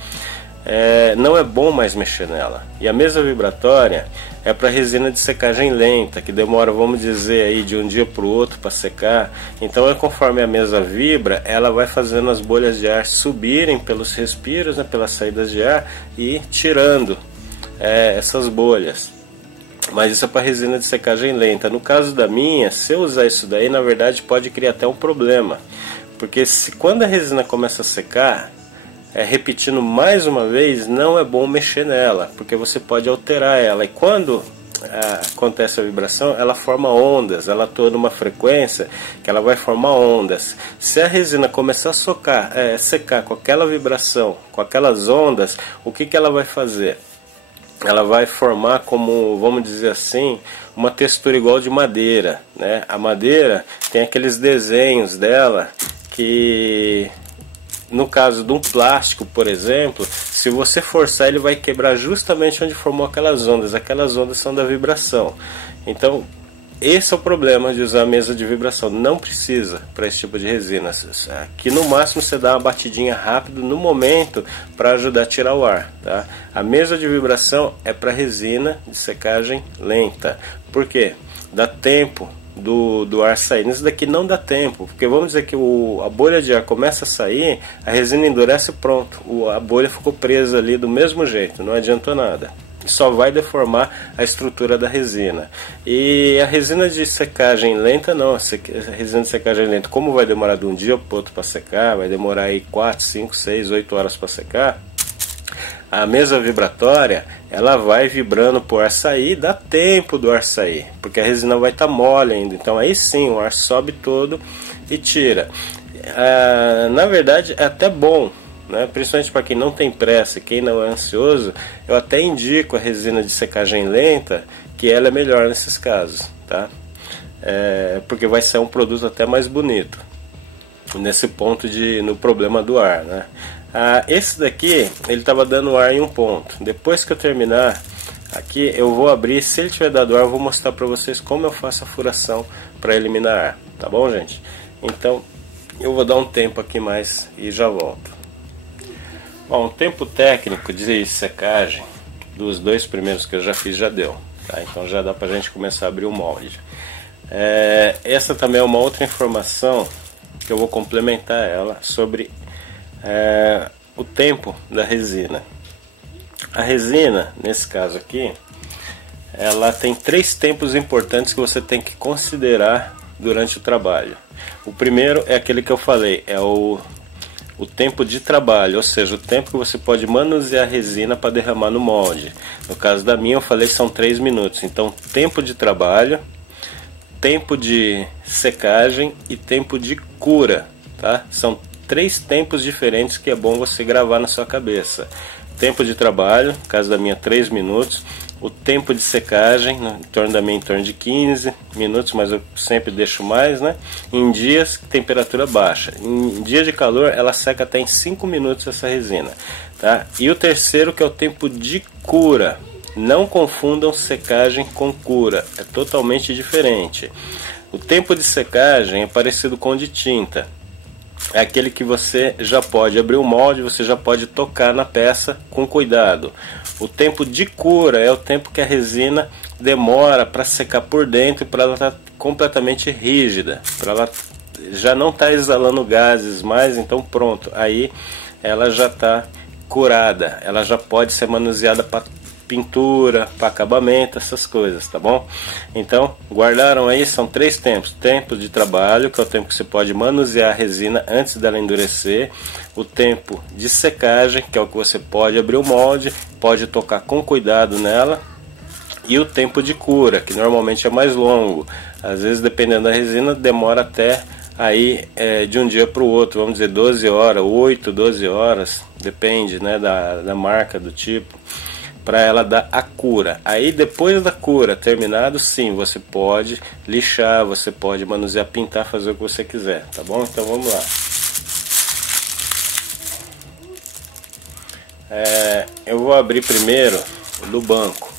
não é bom mais mexer nela. E a mesa vibratória é para resina de secagem lenta, que demora, vamos dizer, aí de um dia para o outro para secar. Então conforme a mesa vibra, ela vai fazendo as bolhas de ar subirem pelos respiros, né, pelas saídas de ar, e tirando essas bolhas. Mas isso é para resina de secagem lenta. No caso da minha, se eu usar isso daí, na verdade pode criar até um problema, porque quando a resina começa a secar, repetindo mais uma vez, não é bom mexer nela, porque você pode alterar ela, e quando acontece a vibração, ela forma ondas, ela atua numa frequência que ela vai formar ondas. Se a resina começar a secar com aquela vibração, com aquelas ondas, o que ela vai fazer? Ela vai formar, como, vamos dizer assim, uma textura igual de madeira, né? A madeira tem aqueles desenhos dela que, no caso de um plástico, por exemplo, se você forçar, ele vai quebrar justamente onde formou aquelas ondas. Aquelas ondas são da vibração. Então esse é o problema de usar a mesa de vibração. Não precisa para esse tipo de resina. Aqui no máximo você dá uma batidinha rápido no momento para ajudar a tirar o ar, tá? A mesa de vibração é para resina de secagem lenta. Por quê? Dá tempo do ar sair. Nesse daqui não dá tempo, porque vamos dizer que a bolha de ar começa a sair, a resina endurece e pronto. A bolha ficou presa ali do mesmo jeito, não adiantou nada. Só vai deformar a estrutura da resina. E a resina de secagem lenta não. A resina de secagem lenta, como vai demorar de um dia para outro para secar, vai demorar aí 4, 5, 6, 8 horas para secar, a mesa vibratória ela vai vibrando para o ar sair, dá tempo do ar sair, porque a resina vai estar mole ainda. Então aí sim o ar sobe todo e tira. Na verdade é até bom, né? Principalmente para quem não tem pressa, quem não é ansioso, eu até indico a resina de secagem lenta, que ela é melhor nesses casos, tá? Porque vai ser um produto até mais bonito nesse ponto no problema do ar, né? Esse daqui ele estava dando ar em um ponto. Depois que eu terminar aqui, eu vou abrir. Se ele tiver dado ar, eu vou mostrar para vocês como eu faço a furação para eliminar ar, tá bom, gente? Então eu vou dar um tempo aqui mais e já volto. Bom, o tempo técnico de secagem dos dois primeiros que eu já fiz já deu, tá? Então já dá pra gente começar a abrir o molde. Essa também é uma outra informação que eu vou complementar ela sobre o tempo da resina. A resina, nesse caso aqui, ela tem 3 tempos importantes que você tem que considerar durante o trabalho. O primeiro é aquele que eu falei, é o tempo de trabalho, ou seja, o tempo que você pode manusear a resina para derramar no molde. No caso da minha eu falei são 3 minutos. Então tempo de trabalho, tempo de secagem e tempo de cura, tá? São 3 tempos diferentes que é bom você gravar na sua cabeça. Tempo de trabalho, no caso da minha 3 minutos. O tempo de secagem, em torno de 15 minutos, mas eu sempre deixo mais, né? Em dias de temperatura baixa. Em dia de calor, ela seca até em 5 minutos essa resina, tá? E o terceiro, que é o tempo de cura. Não confundam secagem com cura, é totalmente diferente. O tempo de secagem é parecido com o de tinta. É aquele que você já pode abrir o molde, você já pode tocar na peça com cuidado. O tempo de cura é o tempo que a resina demora para secar por dentro, para ela estar completamente rígida, para ela já não estar exalando gases mais, então pronto, aí ela já está curada, ela já pode ser manuseada para pintura, para acabamento, essas coisas, tá bom? Então, guardaram aí, são 3 tempos. Tempo de trabalho, que é o tempo que você pode manusear a resina antes dela endurecer. O tempo de secagem, que é o que você pode abrir o molde, pode tocar com cuidado nela. E o tempo de cura, que normalmente é mais longo. Às vezes, dependendo da resina, demora até aí de um dia para o outro, vamos dizer 12 horas, 8, 12 horas, depende, né, da marca, do tipo, para ela dar a cura. Aí depois da cura terminado, sim, você pode lixar, você pode manusear, pintar, fazer o que você quiser, tá bom? Então vamos lá. Eu vou abrir primeiro o do banco,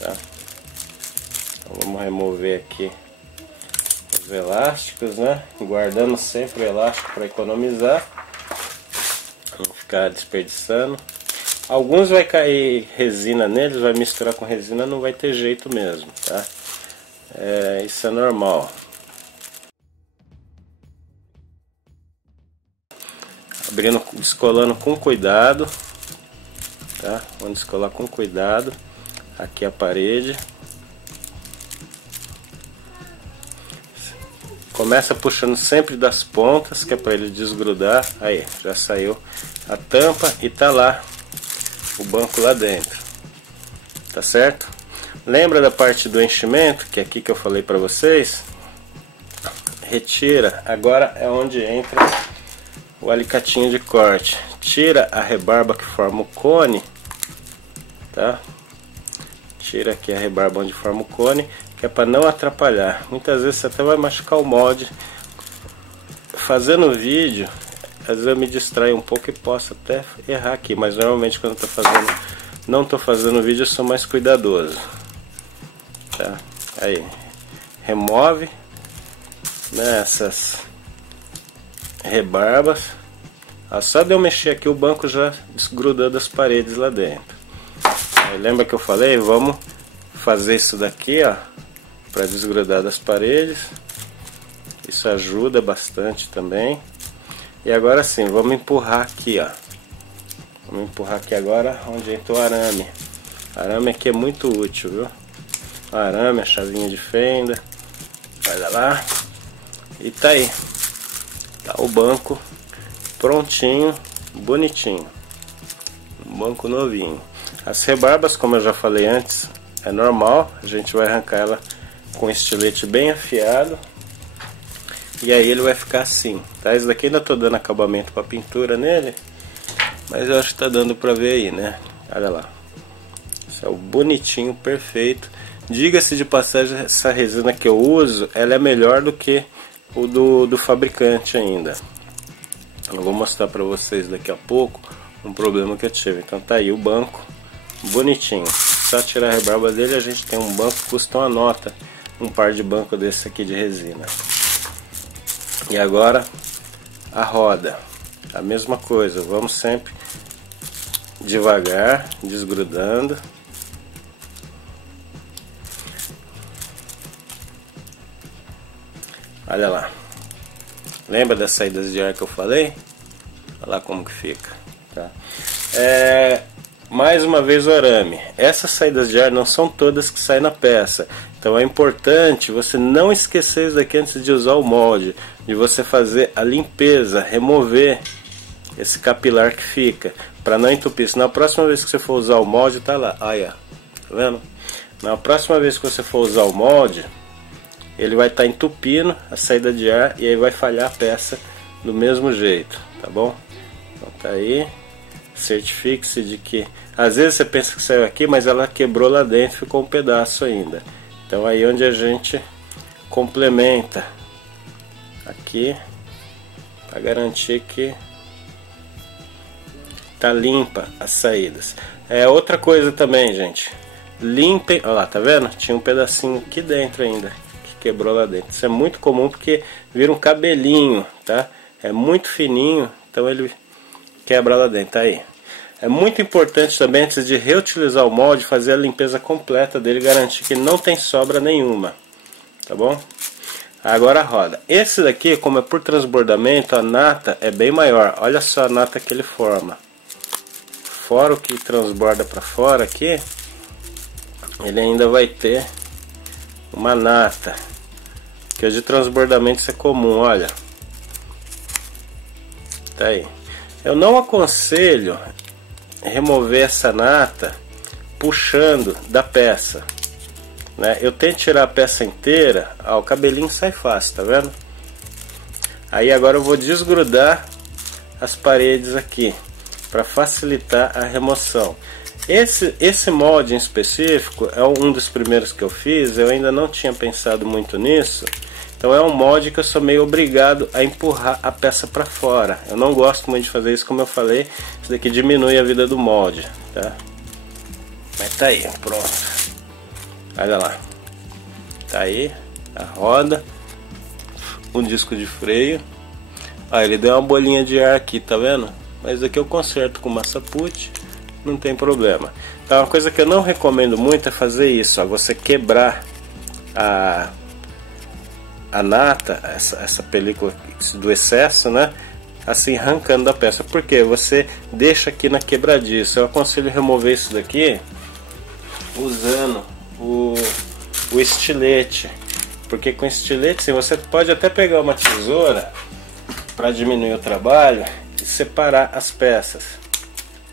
tá? Então vamos remover aqui os elásticos, né? Guardando sempre o elástico para economizar, não ficar desperdiçando. Alguns vai cair resina neles, vai misturar com resina, não vai ter jeito mesmo, tá? Isso é normal. Abrindo, descolando com cuidado, tá? Vamos descolar com cuidado aqui a parede. Começa puxando sempre das pontas, que é para ele desgrudar. Aí, já saiu a tampa e tá lá o banco lá dentro, tá certo? Lembra da parte do enchimento, que é aqui que eu falei para vocês? Retira, agora é onde entra o alicatinho de corte. Tira a rebarba que forma o cone, tá? Tira aqui a rebarba onde forma o cone, que é para não atrapalhar. Muitas vezes você até vai machucar o molde. Fazendo vídeo, às vezes eu me distraio um pouco e posso até errar aqui, mas normalmente quando não estou fazendo vídeo eu sou mais cuidadoso, tá? Aí, remove, né, essas rebarbas. Só de eu mexer aqui o banco já desgrudou das paredes lá dentro. Aí, lembra que eu falei? Vamos fazer isso daqui, ó, para desgrudar das paredes. Isso ajuda bastante também. E agora sim, vamos empurrar aqui, ó. Vamos empurrar aqui agora onde entrou o arame. O arame aqui é muito útil, viu? O arame, a chavinha de fenda. Olha lá. E tá aí. Tá o banco prontinho, bonitinho. Um banco novinho. As rebarbas, como eu já falei antes, é normal. A gente vai arrancar ela com estilete bem afiado. E aí ele vai ficar assim, tá? Isso daqui ainda tô dando acabamento para pintura nele, mas eu acho que tá dando para ver aí, né? Olha lá. Isso é o bonitinho, perfeito. Diga-se de passagem, essa resina que eu uso, ela é melhor do que o do fabricante ainda. Eu vou mostrar para vocês daqui a pouco um problema que eu tive. Então tá aí o banco, bonitinho. Só tirar a rebarba dele, a gente tem um banco que custa uma nota, um par de banco desse aqui de resina. E agora a roda, a mesma coisa, vamos sempre devagar, desgrudando. Olha lá, lembra das saídas de ar que eu falei? Olha lá como que fica, tá? Mais uma vez o arame. Essas saídas de ar não são todas que saem na peça, então é importante você não esquecer isso daqui antes de usar o molde, de você fazer a limpeza, remover esse capilar que fica, para não entupir. Se na próxima vez que você for usar o molde, tá lá, olha, tá vendo? Na próxima vez que você for usar o molde, ele vai estar entupindo a saída de ar e aí vai falhar a peça do mesmo jeito, tá bom? Então tá aí. Certifique-se de que, às vezes você pensa que saiu aqui, mas ela quebrou lá dentro, ficou um pedaço ainda. Então aí onde a gente complementa aqui para garantir que tá limpa as saídas. Outra coisa também, gente, limpem, olha lá, tá vendo? Tinha um pedacinho aqui dentro ainda que quebrou lá dentro. Isso é muito comum porque vira um cabelinho, tá? É muito fininho, então ele quebra lá dentro. Aí é muito importante também, antes de reutilizar o molde, fazer a limpeza completa dele, garantir que não tem sobra nenhuma, tá bom? Agora a roda. Esse daqui, como é por transbordamento, a nata é bem maior. Olha só a nata que ele forma. Fora o que transborda para fora aqui, ele ainda vai ter uma nata, que o de transbordamento isso é comum, olha. Tá aí. Eu não aconselho remover essa nata puxando da peça, né? Eu tento tirar a peça inteira, o cabelinho sai fácil, tá vendo? Aí agora eu vou desgrudar as paredes aqui para facilitar a remoção. Esse molde em específico é um dos primeiros que eu fiz, eu ainda não tinha pensado muito nisso. Então é um molde que eu sou meio obrigado a empurrar a peça para fora. Eu não gosto muito de fazer isso, como eu falei, isso daqui diminui a vida do molde, tá? Mas tá aí, pronto. Olha lá. Tá aí a roda, um disco de freio. Ele deu uma bolinha de ar aqui, tá vendo? Mas aqui eu conserto com massa putty, não tem problema. Então uma coisa que eu não recomendo muito é fazer isso, ó, você quebrar a nata, essa película do excesso, né? Assim, arrancando da peça. Porque você deixa aqui na quebradiça. Eu aconselho remover isso daqui usando o estilete. Porque com estilete, sim, você pode até pegar uma tesoura para diminuir o trabalho e separar as peças,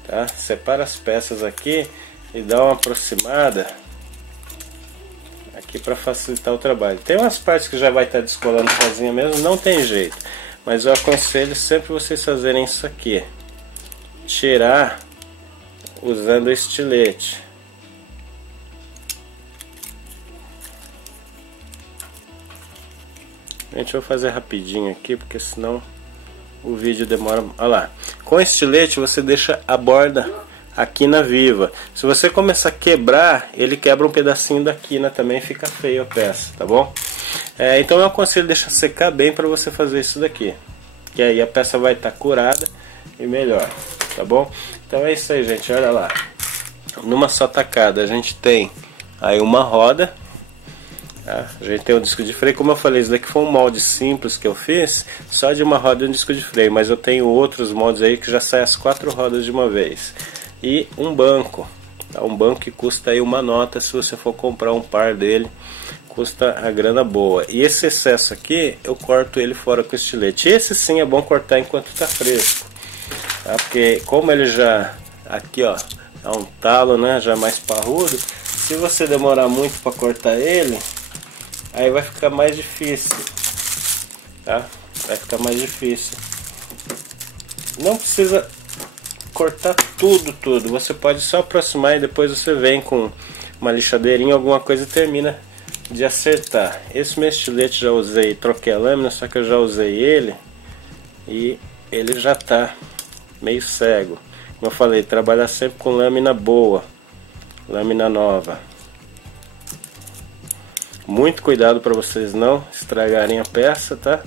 tá? Separa as peças aqui e dá uma aproximada aqui para facilitar o trabalho. Tem umas partes que já vai estar descolando sozinha mesmo, não tem jeito. Mas eu aconselho sempre vocês fazerem isso aqui. Tirar usando o estilete. Gente, eu vou fazer rapidinho aqui, porque senão o vídeo demora. Olha lá. Com estilete você deixa a borda a quina viva. Se você começar a quebrar, ele quebra um pedacinho da quina também, fica feio a peça, tá bom? Então eu aconselho deixar secar bem para você fazer isso daqui, que aí a peça vai estar curada e melhor, tá bom? Então é isso aí, gente, olha lá. Numa só tacada a gente tem aí uma roda, tá? A gente tem um disco de freio, como eu falei, isso daqui foi um molde simples que eu fiz, só de uma roda e um disco de freio, mas eu tenho outros moldes aí que já saem as 4 rodas de uma vez. E um banco, tá? Um banco que custa aí uma nota, se você for comprar um par dele, custa a grana boa. E esse excesso aqui, eu corto ele fora com estilete. Esse sim é bom cortar enquanto está fresco, tá? Porque como ele já, aqui ó, é um talo, né, já mais parrudo, se você demorar muito para cortar ele, aí vai ficar mais difícil, tá? Vai ficar mais difícil. Não precisa cortar tudo, você pode só aproximar e depois você vem com uma lixadeirinha, alguma coisa e termina de acertar. Esse meu estilete já usei, troquei a lâmina, só que eu já usei ele e ele já tá meio cego. Como eu falei, trabalhar sempre com lâmina boa, lâmina nova. Muito cuidado para vocês não estragarem a peça, tá?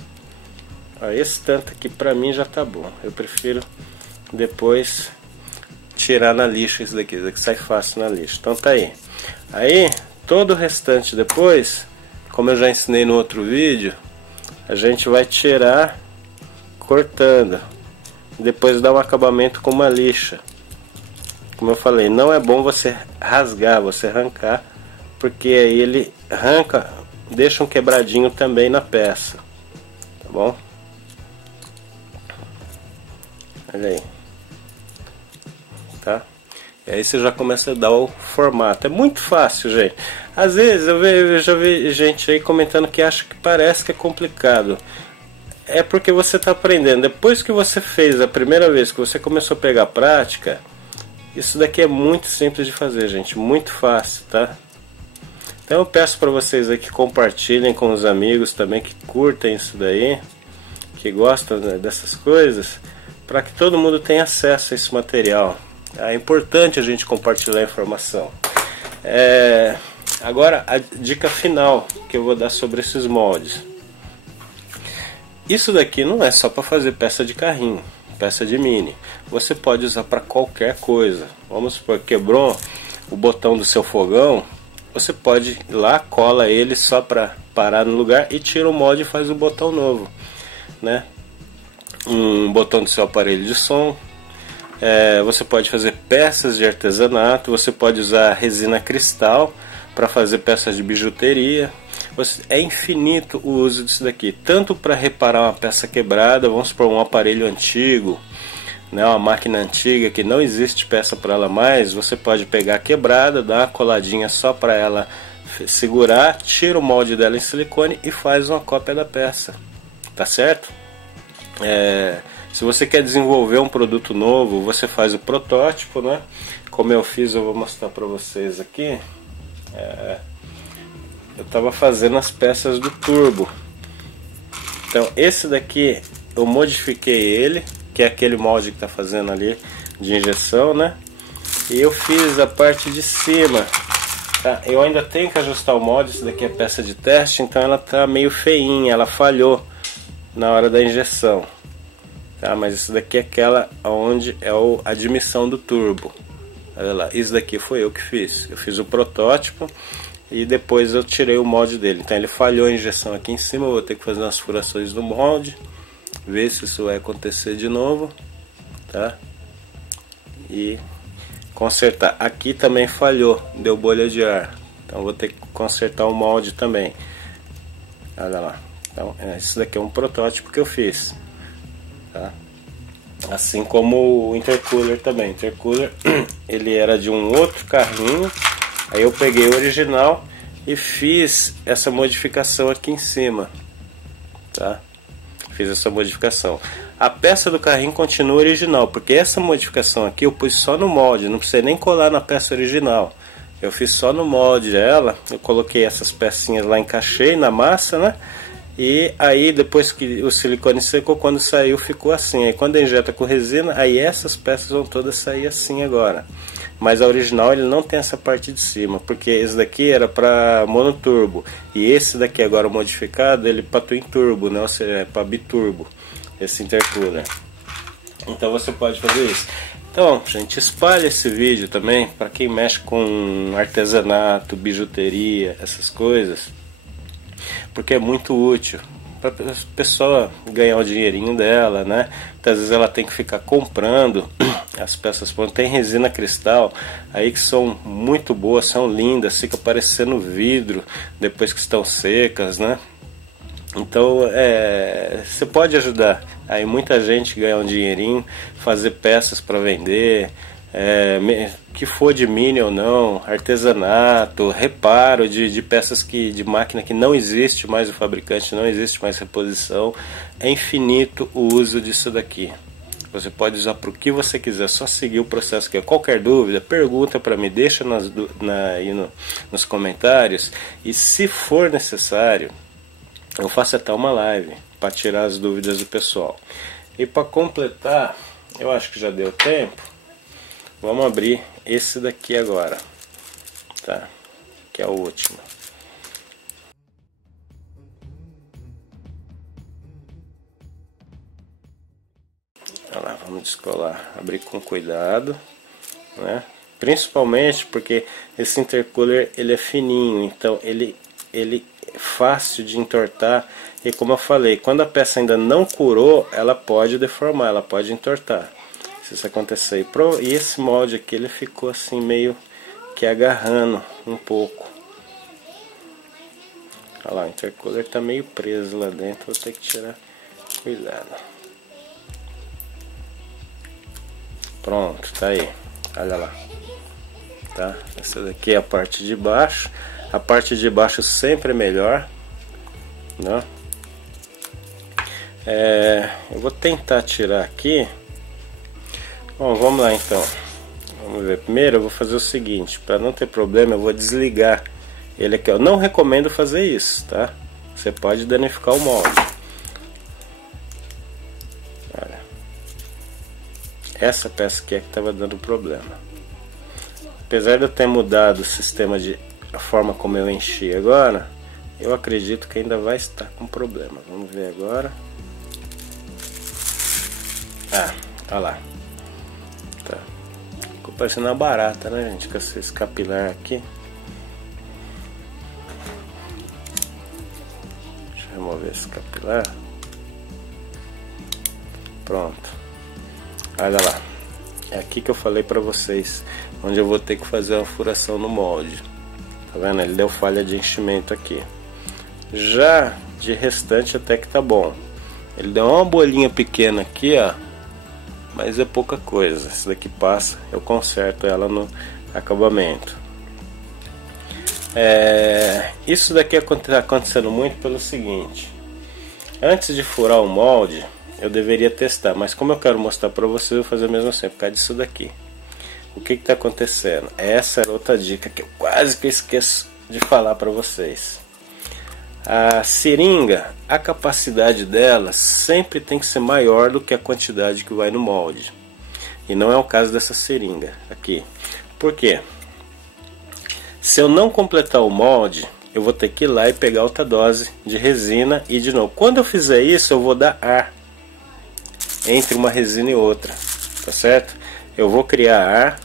Ó, esse tanto aqui pra mim já tá bom. Eu prefiro depois tirar na lixa isso daqui sai fácil na lixa. Então tá aí. Aí todo o restante depois, como eu já ensinei no outro vídeo, a gente vai tirar cortando, depois dá um acabamento com uma lixa. Como eu falei, não é bom você rasgar, você arrancar, porque aí ele arranca, deixa um quebradinho também na peça, tá bom? Olha aí, tá? E aí você já começa a dar o formato. É muito fácil, gente. Às vezes eu já vi gente aí comentando que acha que parece que é complicado. É porque você está aprendendo. Depois que você fez a primeira vez, que você começou a pegar prática, isso daqui é muito simples de fazer, gente. Muito fácil, tá? Então eu peço para vocês aí que compartilhem com os amigos também, que curtem isso daí, que gostam dessas coisas, para que todo mundo tenha acesso a esse material. É importante a gente compartilhar a informação. Agora a dica final que eu vou dar sobre esses moldes. Isso daqui não é só para fazer peça de carrinho, peça de mini. Você pode usar para qualquer coisa. Vamos supor, quebrou o botão do seu fogão, você pode ir lá, cola ele só para parar no lugar e tira o molde e faz o botão novo, né? Um botão do seu aparelho de som. Você pode fazer peças de artesanato, você pode usar resina cristal para fazer peças de bijuteria. É infinito o uso disso daqui, tanto para reparar uma peça quebrada, vamos supor um aparelho antigo, né, uma máquina antiga que não existe peça para ela mais, você pode pegar a quebrada, dar uma coladinha só para ela segurar, tira o molde dela em silicone e faz uma cópia da peça, tá certo? Se você quer desenvolver um produto novo, você faz o protótipo, né? Como eu fiz, eu vou mostrar para vocês aqui. Eu estava fazendo as peças do turbo. Então esse daqui eu modifiquei ele, que é aquele molde que está fazendo ali de injeção, né? E eu fiz a parte de cima, tá? Eu ainda tenho que ajustar o molde. Isso daqui é peça de teste, então ela tá meio feinha, ela falhou na hora da injeção, tá? Mas isso daqui é aquela onde é a admissão do turbo. Olha lá, isso daqui foi eu que fiz. Eu fiz o protótipo e depois eu tirei o molde dele. Então ele falhou a injeção aqui em cima, eu vou ter que fazer umas furações no molde, ver se isso vai acontecer de novo, tá? E consertar. Aqui também falhou, deu bolha de ar, então vou ter que consertar o molde também. Olha lá. Então isso daqui é um protótipo que eu fiz, tá? Assim como o intercooler também. O intercooler ele era de um outro carrinho. Aí eu peguei o original e fiz essa modificação aqui em cima, tá? Fiz essa modificação. A peça do carrinho continua original, porque essa modificação aqui eu pus só no molde, não precisei nem colar na peça original. Eu fiz só no molde ela, eu coloquei essas pecinhas lá, encaixei na massa, né? E aí depois que o silicone secou, quando saiu ficou assim. Aí quando injeta com resina, aí essas peças vão todas sair assim agora. mas a original ele não tem essa parte de cima, porque esse daqui era para monoturbo, e esse daqui agora modificado, ele para twin turbo, né? Ou seja, é para biturbo, esse intercooler. Então você pode fazer isso. Então, gente, espalhe esse vídeo também para quem mexe com artesanato, bijuteria, essas coisas, porque é muito útil para a pessoa ganhar o dinheirinho dela, né? Muitas vezes ela tem que ficar comprando as peças prontas. Tem resina cristal aí que são muito boas, são lindas, fica parecendo vidro depois que estão secas, né? Então você pode ajudar aí muita gente ganhar um dinheirinho, fazer peças para vender, que for de mini ou não, artesanato, reparo de peças de máquina que não existe mais o fabricante, não existe mais reposição. É infinito o uso disso daqui. Você pode usar para o que você quiser, só seguir o processo aqui. Qualquer dúvida, pergunta para mim, deixa aí nos comentários, e se for necessário, eu faço até uma live para tirar as dúvidas do pessoal. E para completar, eu acho que já deu tempo, vamos abrir esse daqui agora, tá? Que é o último. Olha lá, vamos descolar, abrir com cuidado, né? Principalmente porque esse intercooler ele é fininho, então ele é fácil de entortar, e como eu falei, quando a peça ainda não curou, ela pode deformar, ela pode entortar. Se isso acontecer, e esse molde aqui ele ficou assim meio que agarrando um pouco. Olha lá, o intercooler está meio preso lá dentro, vou ter que tirar. Cuidado. Pronto, tá aí. Olha lá. Tá? Essa daqui é a parte de baixo. A parte de baixo sempre é melhor, né? Eu vou tentar tirar aqui. Bom, vamos lá então. Vamos ver. Primeiro eu vou fazer o seguinte, para não ter problema, eu vou desligar ele aqui. Eu não recomendo fazer isso, tá? Você pode danificar o molde. Olha. Essa peça aqui é que estava dando problema. Apesar de eu ter mudado o sistema a forma como eu enchi agora, eu acredito que ainda vai estar com problema. Vamos ver agora. Olha lá. Tá. Ficou parecendo uma barata, né, gente? Com esse capilar aqui. Deixa eu remover esse capilar. Pronto. Olha lá. É aqui que eu falei pra vocês, onde eu vou ter que fazer uma furação no molde. Tá vendo? Ele deu falha de enchimento aqui. Já de restante até que tá bom. Ele deu uma bolinha pequena aqui, ó, mas é pouca coisa. Esse daqui passa, eu conserto ela no acabamento. Isso daqui está acontecendo muito pelo seguinte: antes de furar o molde, eu deveria testar, mas como eu quero mostrar para vocês, eu vou fazer mesmo assim, por causa disso daqui. O que está acontecendo? Essa era outra dica que eu quase que esqueço de falar para vocês. A seringa, a capacidade dela sempre tem que ser maior do que a quantidade que vai no molde. E não é o caso dessa seringa aqui. Por quê? Se eu não completar o molde, eu vou ter que ir lá e pegar outra dose de resina e de novo. Quando eu fizer isso, eu vou dar ar entre uma resina e outra, tá certo? Eu vou criar ar.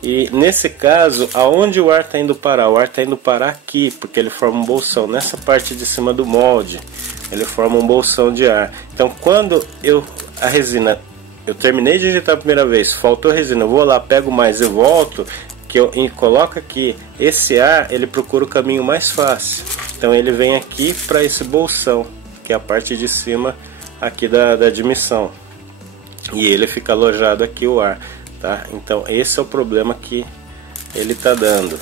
E nesse caso, aonde o ar está indo parar? O ar está indo parar aqui, porque ele forma um bolsão. Nessa parte de cima do molde, ele forma um bolsão de ar. Então quando a resina, eu terminei de injetar a primeira vez, faltou resina, eu vou lá, pego mais e volto, que eu coloco aqui, esse ar, ele procura o caminho mais fácil. Então ele vem aqui para esse bolsão, que é a parte de cima aqui da admissão. E ele fica alojado aqui, o ar. Tá? Então esse é o problema que ele está dando.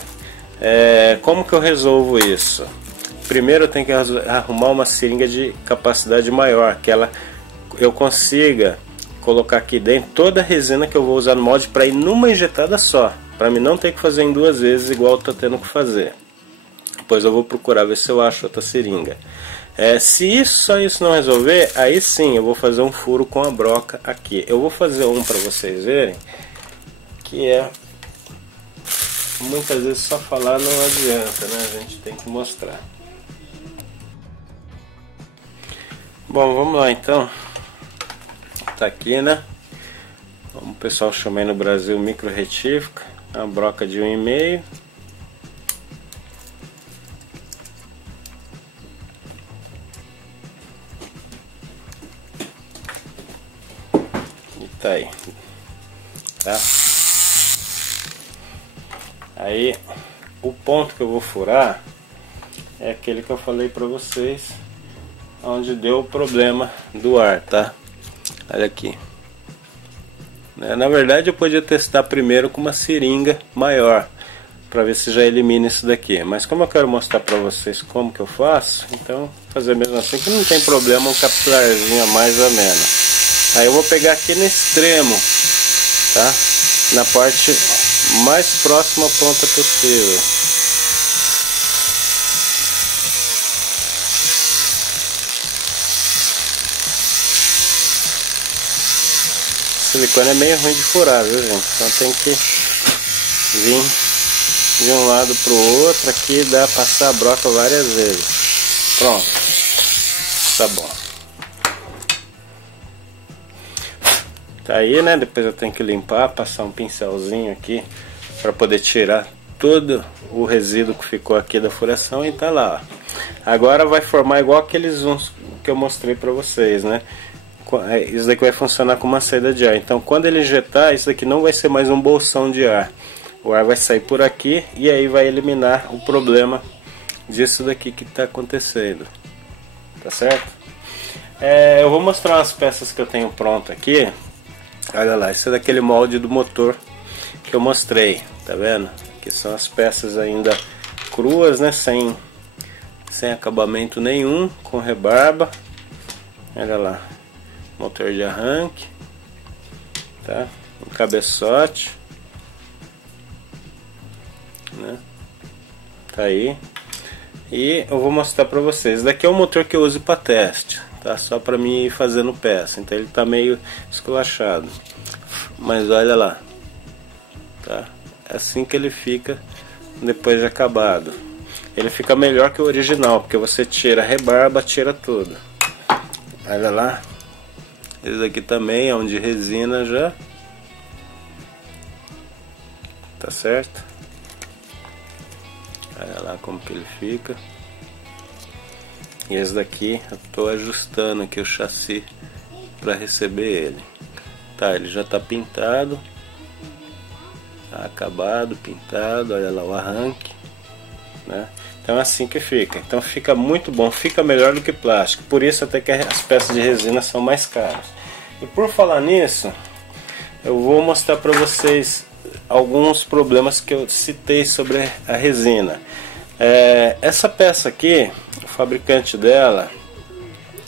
Como que eu resolvo isso? Primeiro eu tenho que arrumar uma seringa de capacidade maior, que eu consiga colocar aqui dentro toda a resina que eu vou usar no molde para ir numa injetada só, para mim não ter que fazer em duas vezes igual eu estou tendo que fazer. Depois eu vou procurar ver se eu acho outra seringa. Se só isso não resolver, aí sim eu vou fazer um furo com a broca aqui. Eu vou fazer um para vocês verem, que é muitas vezes só falar não adianta, né? A gente tem que mostrar. Bom, vamos lá então. Tá aqui, né? Como o pessoal chama aí no Brasil, micro retífica. Uma broca de 1,5. E tá aí. Tá? Aí o ponto que eu vou furar é aquele que eu falei pra vocês, onde deu o problema do ar, tá? Olha aqui. Na verdade eu podia testar primeiro com uma seringa maior para ver se já elimina isso daqui, mas como eu quero mostrar para vocês como que eu faço, então fazer mesmo assim, que não tem problema, um capilarzinho a mais ou menos. Aí eu vou pegar aqui no extremo, tá? Na parte mais próxima à ponta possível. O silicone é meio ruim de furar, viu, gente? Então tem que vir de um lado para o outro. Aqui dá pra passar a broca várias vezes. Pronto, tá bom. Tá aí, né? Depois eu tenho que limpar, passar um pincelzinho aqui para poder tirar todo o resíduo que ficou aqui da furação e tá lá, ó. Agora vai formar igual aqueles uns que eu mostrei para vocês, né? Isso daqui vai funcionar como uma saída de ar. Então quando ele injetar, isso daqui não vai ser mais um bolsão de ar. O ar vai sair por aqui e aí vai eliminar o problema disso daqui que está acontecendo. Tá certo? Eu vou mostrar umas peças que eu tenho pronto aqui. Olha lá, esse é daquele molde do motor que eu mostrei. Tá vendo? Aqui são as peças ainda cruas, né? Sem acabamento nenhum, com rebarba. Olha lá. Motor de arranque, tá? Um cabeçote, né? Tá aí. E eu vou mostrar pra vocês. Esse daqui é o motor que eu uso para teste, tá? Só pra mim ir fazendo peça. Então ele tá meio esculachado, mas olha lá, tá? É assim que ele fica depois de acabado. Ele fica melhor que o original, porque você tira a rebarba, tira tudo. Olha lá. Esse aqui também é um de resina já. Tá certo? Olha lá como que ele fica. E esse daqui eu tô ajustando aqui o chassi para receber ele. Tá, ele já tá pintado. Tá acabado, pintado. Olha lá o arranque, né? Então é assim que fica. Então fica muito bom, fica melhor do que plástico. Por isso até que as peças de resina são mais caras. E por falar nisso, eu vou mostrar para vocês alguns problemas que eu citei sobre a resina. Essa peça aqui, o fabricante dela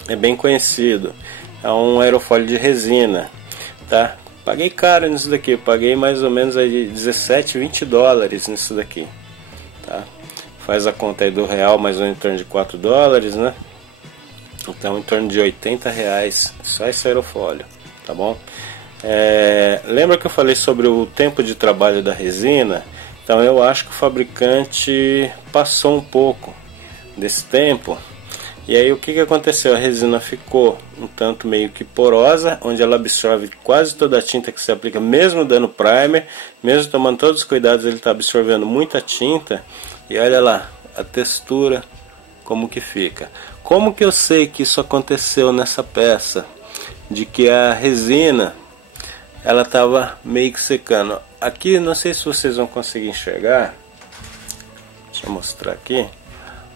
é bem conhecido. É um aerofólio de resina, tá? Paguei caro nisso daqui, eu paguei mais ou menos aí 17, 20 dólares nisso daqui, tá? Faz a conta aí do real, mais ou menos em torno de 4 dólares, né? Então em torno de 80 reais só esse aerofólio, tá bom? Lembra que eu falei sobre o tempo de trabalho da resina? Então eu acho que o fabricante passou um pouco desse tempo. E aí o que aconteceu? A resina ficou um tanto meio que porosa, onde ela absorve quase toda a tinta que você aplica, mesmo dando primer, mesmo tomando todos os cuidados, ele está absorvendo muita tinta. E olha lá a textura, como que fica. Como que eu sei que isso aconteceu nessa peça? De que a resina ela estava meio que secando. Aqui, não sei se vocês vão conseguir enxergar. Deixa eu mostrar aqui.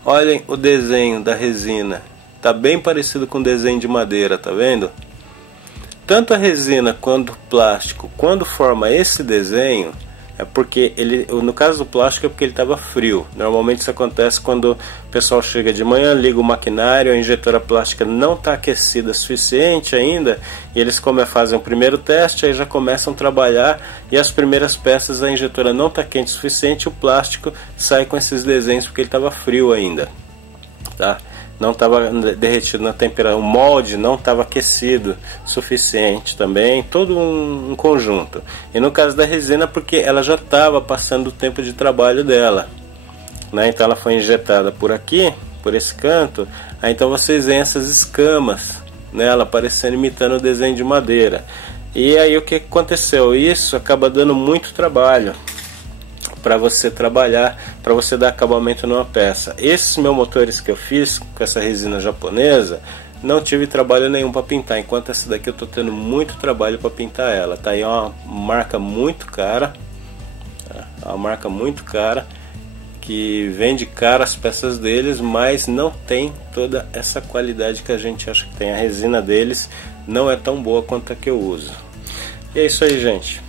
Olhem o desenho da resina. Tá bem parecido com o desenho de madeira, tá vendo? Tanto a resina quanto o plástico, quando forma esse desenho, é porque ele, no caso do plástico, é porque ele estava frio. Normalmente isso acontece quando o pessoal chega de manhã, liga o maquinário, a injetora plástica não está aquecida o suficiente ainda, e eles fazem o primeiro teste, aí já começam a trabalhar, e as primeiras peças a injetora não está quente o suficiente, o plástico sai com esses desenhos porque ele estava frio ainda, tá? não estava derretido na temperatura, o molde não estava aquecido suficiente também, todo um conjunto. E no caso da resina, porque ela já estava passando o tempo de trabalho dela, né? Então ela foi injetada por aqui, por esse canto, aí então vocês veem essas escamas nela, parecendo, imitando o desenho de madeira. E aí o que aconteceu? Isso acaba dando muito trabalho para você trabalhar, para você dar acabamento numa peça. Esses meus motores que eu fiz com essa resina japonesa, não tive trabalho nenhum para pintar, enquanto essa daqui eu estou tendo muito trabalho para pintar ela. Tá aí uma marca muito cara, uma marca muito cara, que vende caro as peças deles, mas não tem toda essa qualidade que a gente acha que tem. A resina deles não é tão boa quanto a que eu uso. E é isso aí, gente.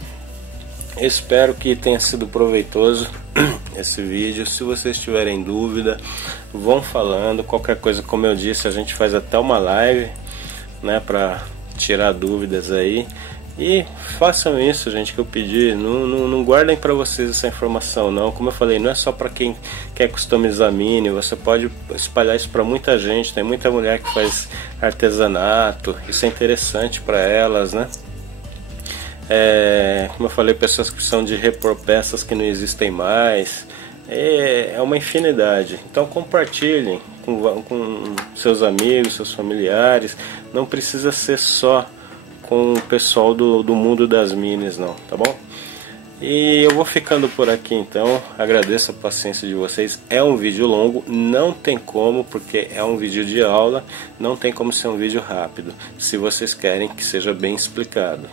Espero que tenha sido proveitoso esse vídeo. Se vocês tiverem dúvida, vão falando. Qualquer coisa, como eu disse, a gente faz até uma live, né, para tirar dúvidas aí. E façam isso, gente, que eu pedi. Não guardem para vocês essa informação, não. Como eu falei, não é só para quem quer customizar mini. Você pode espalhar isso para muita gente. Tem muita mulher que faz artesanato. Isso é interessante para elas, né? Como eu falei, pessoas que precisam de repor peças que não existem mais. É uma infinidade. Então compartilhem com seus amigos, seus familiares. Não precisa ser só com o pessoal do mundo das minis, não, tá bom? E eu vou ficando por aqui então. Agradeço a paciência de vocês. É um vídeo longo, não tem como, porque é um vídeo de aula. Não tem como ser um vídeo rápido, se vocês querem que seja bem explicado.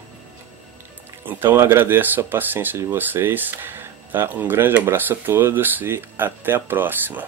Então eu agradeço a paciência de vocês, tá? Um grande abraço a todos e até a próxima.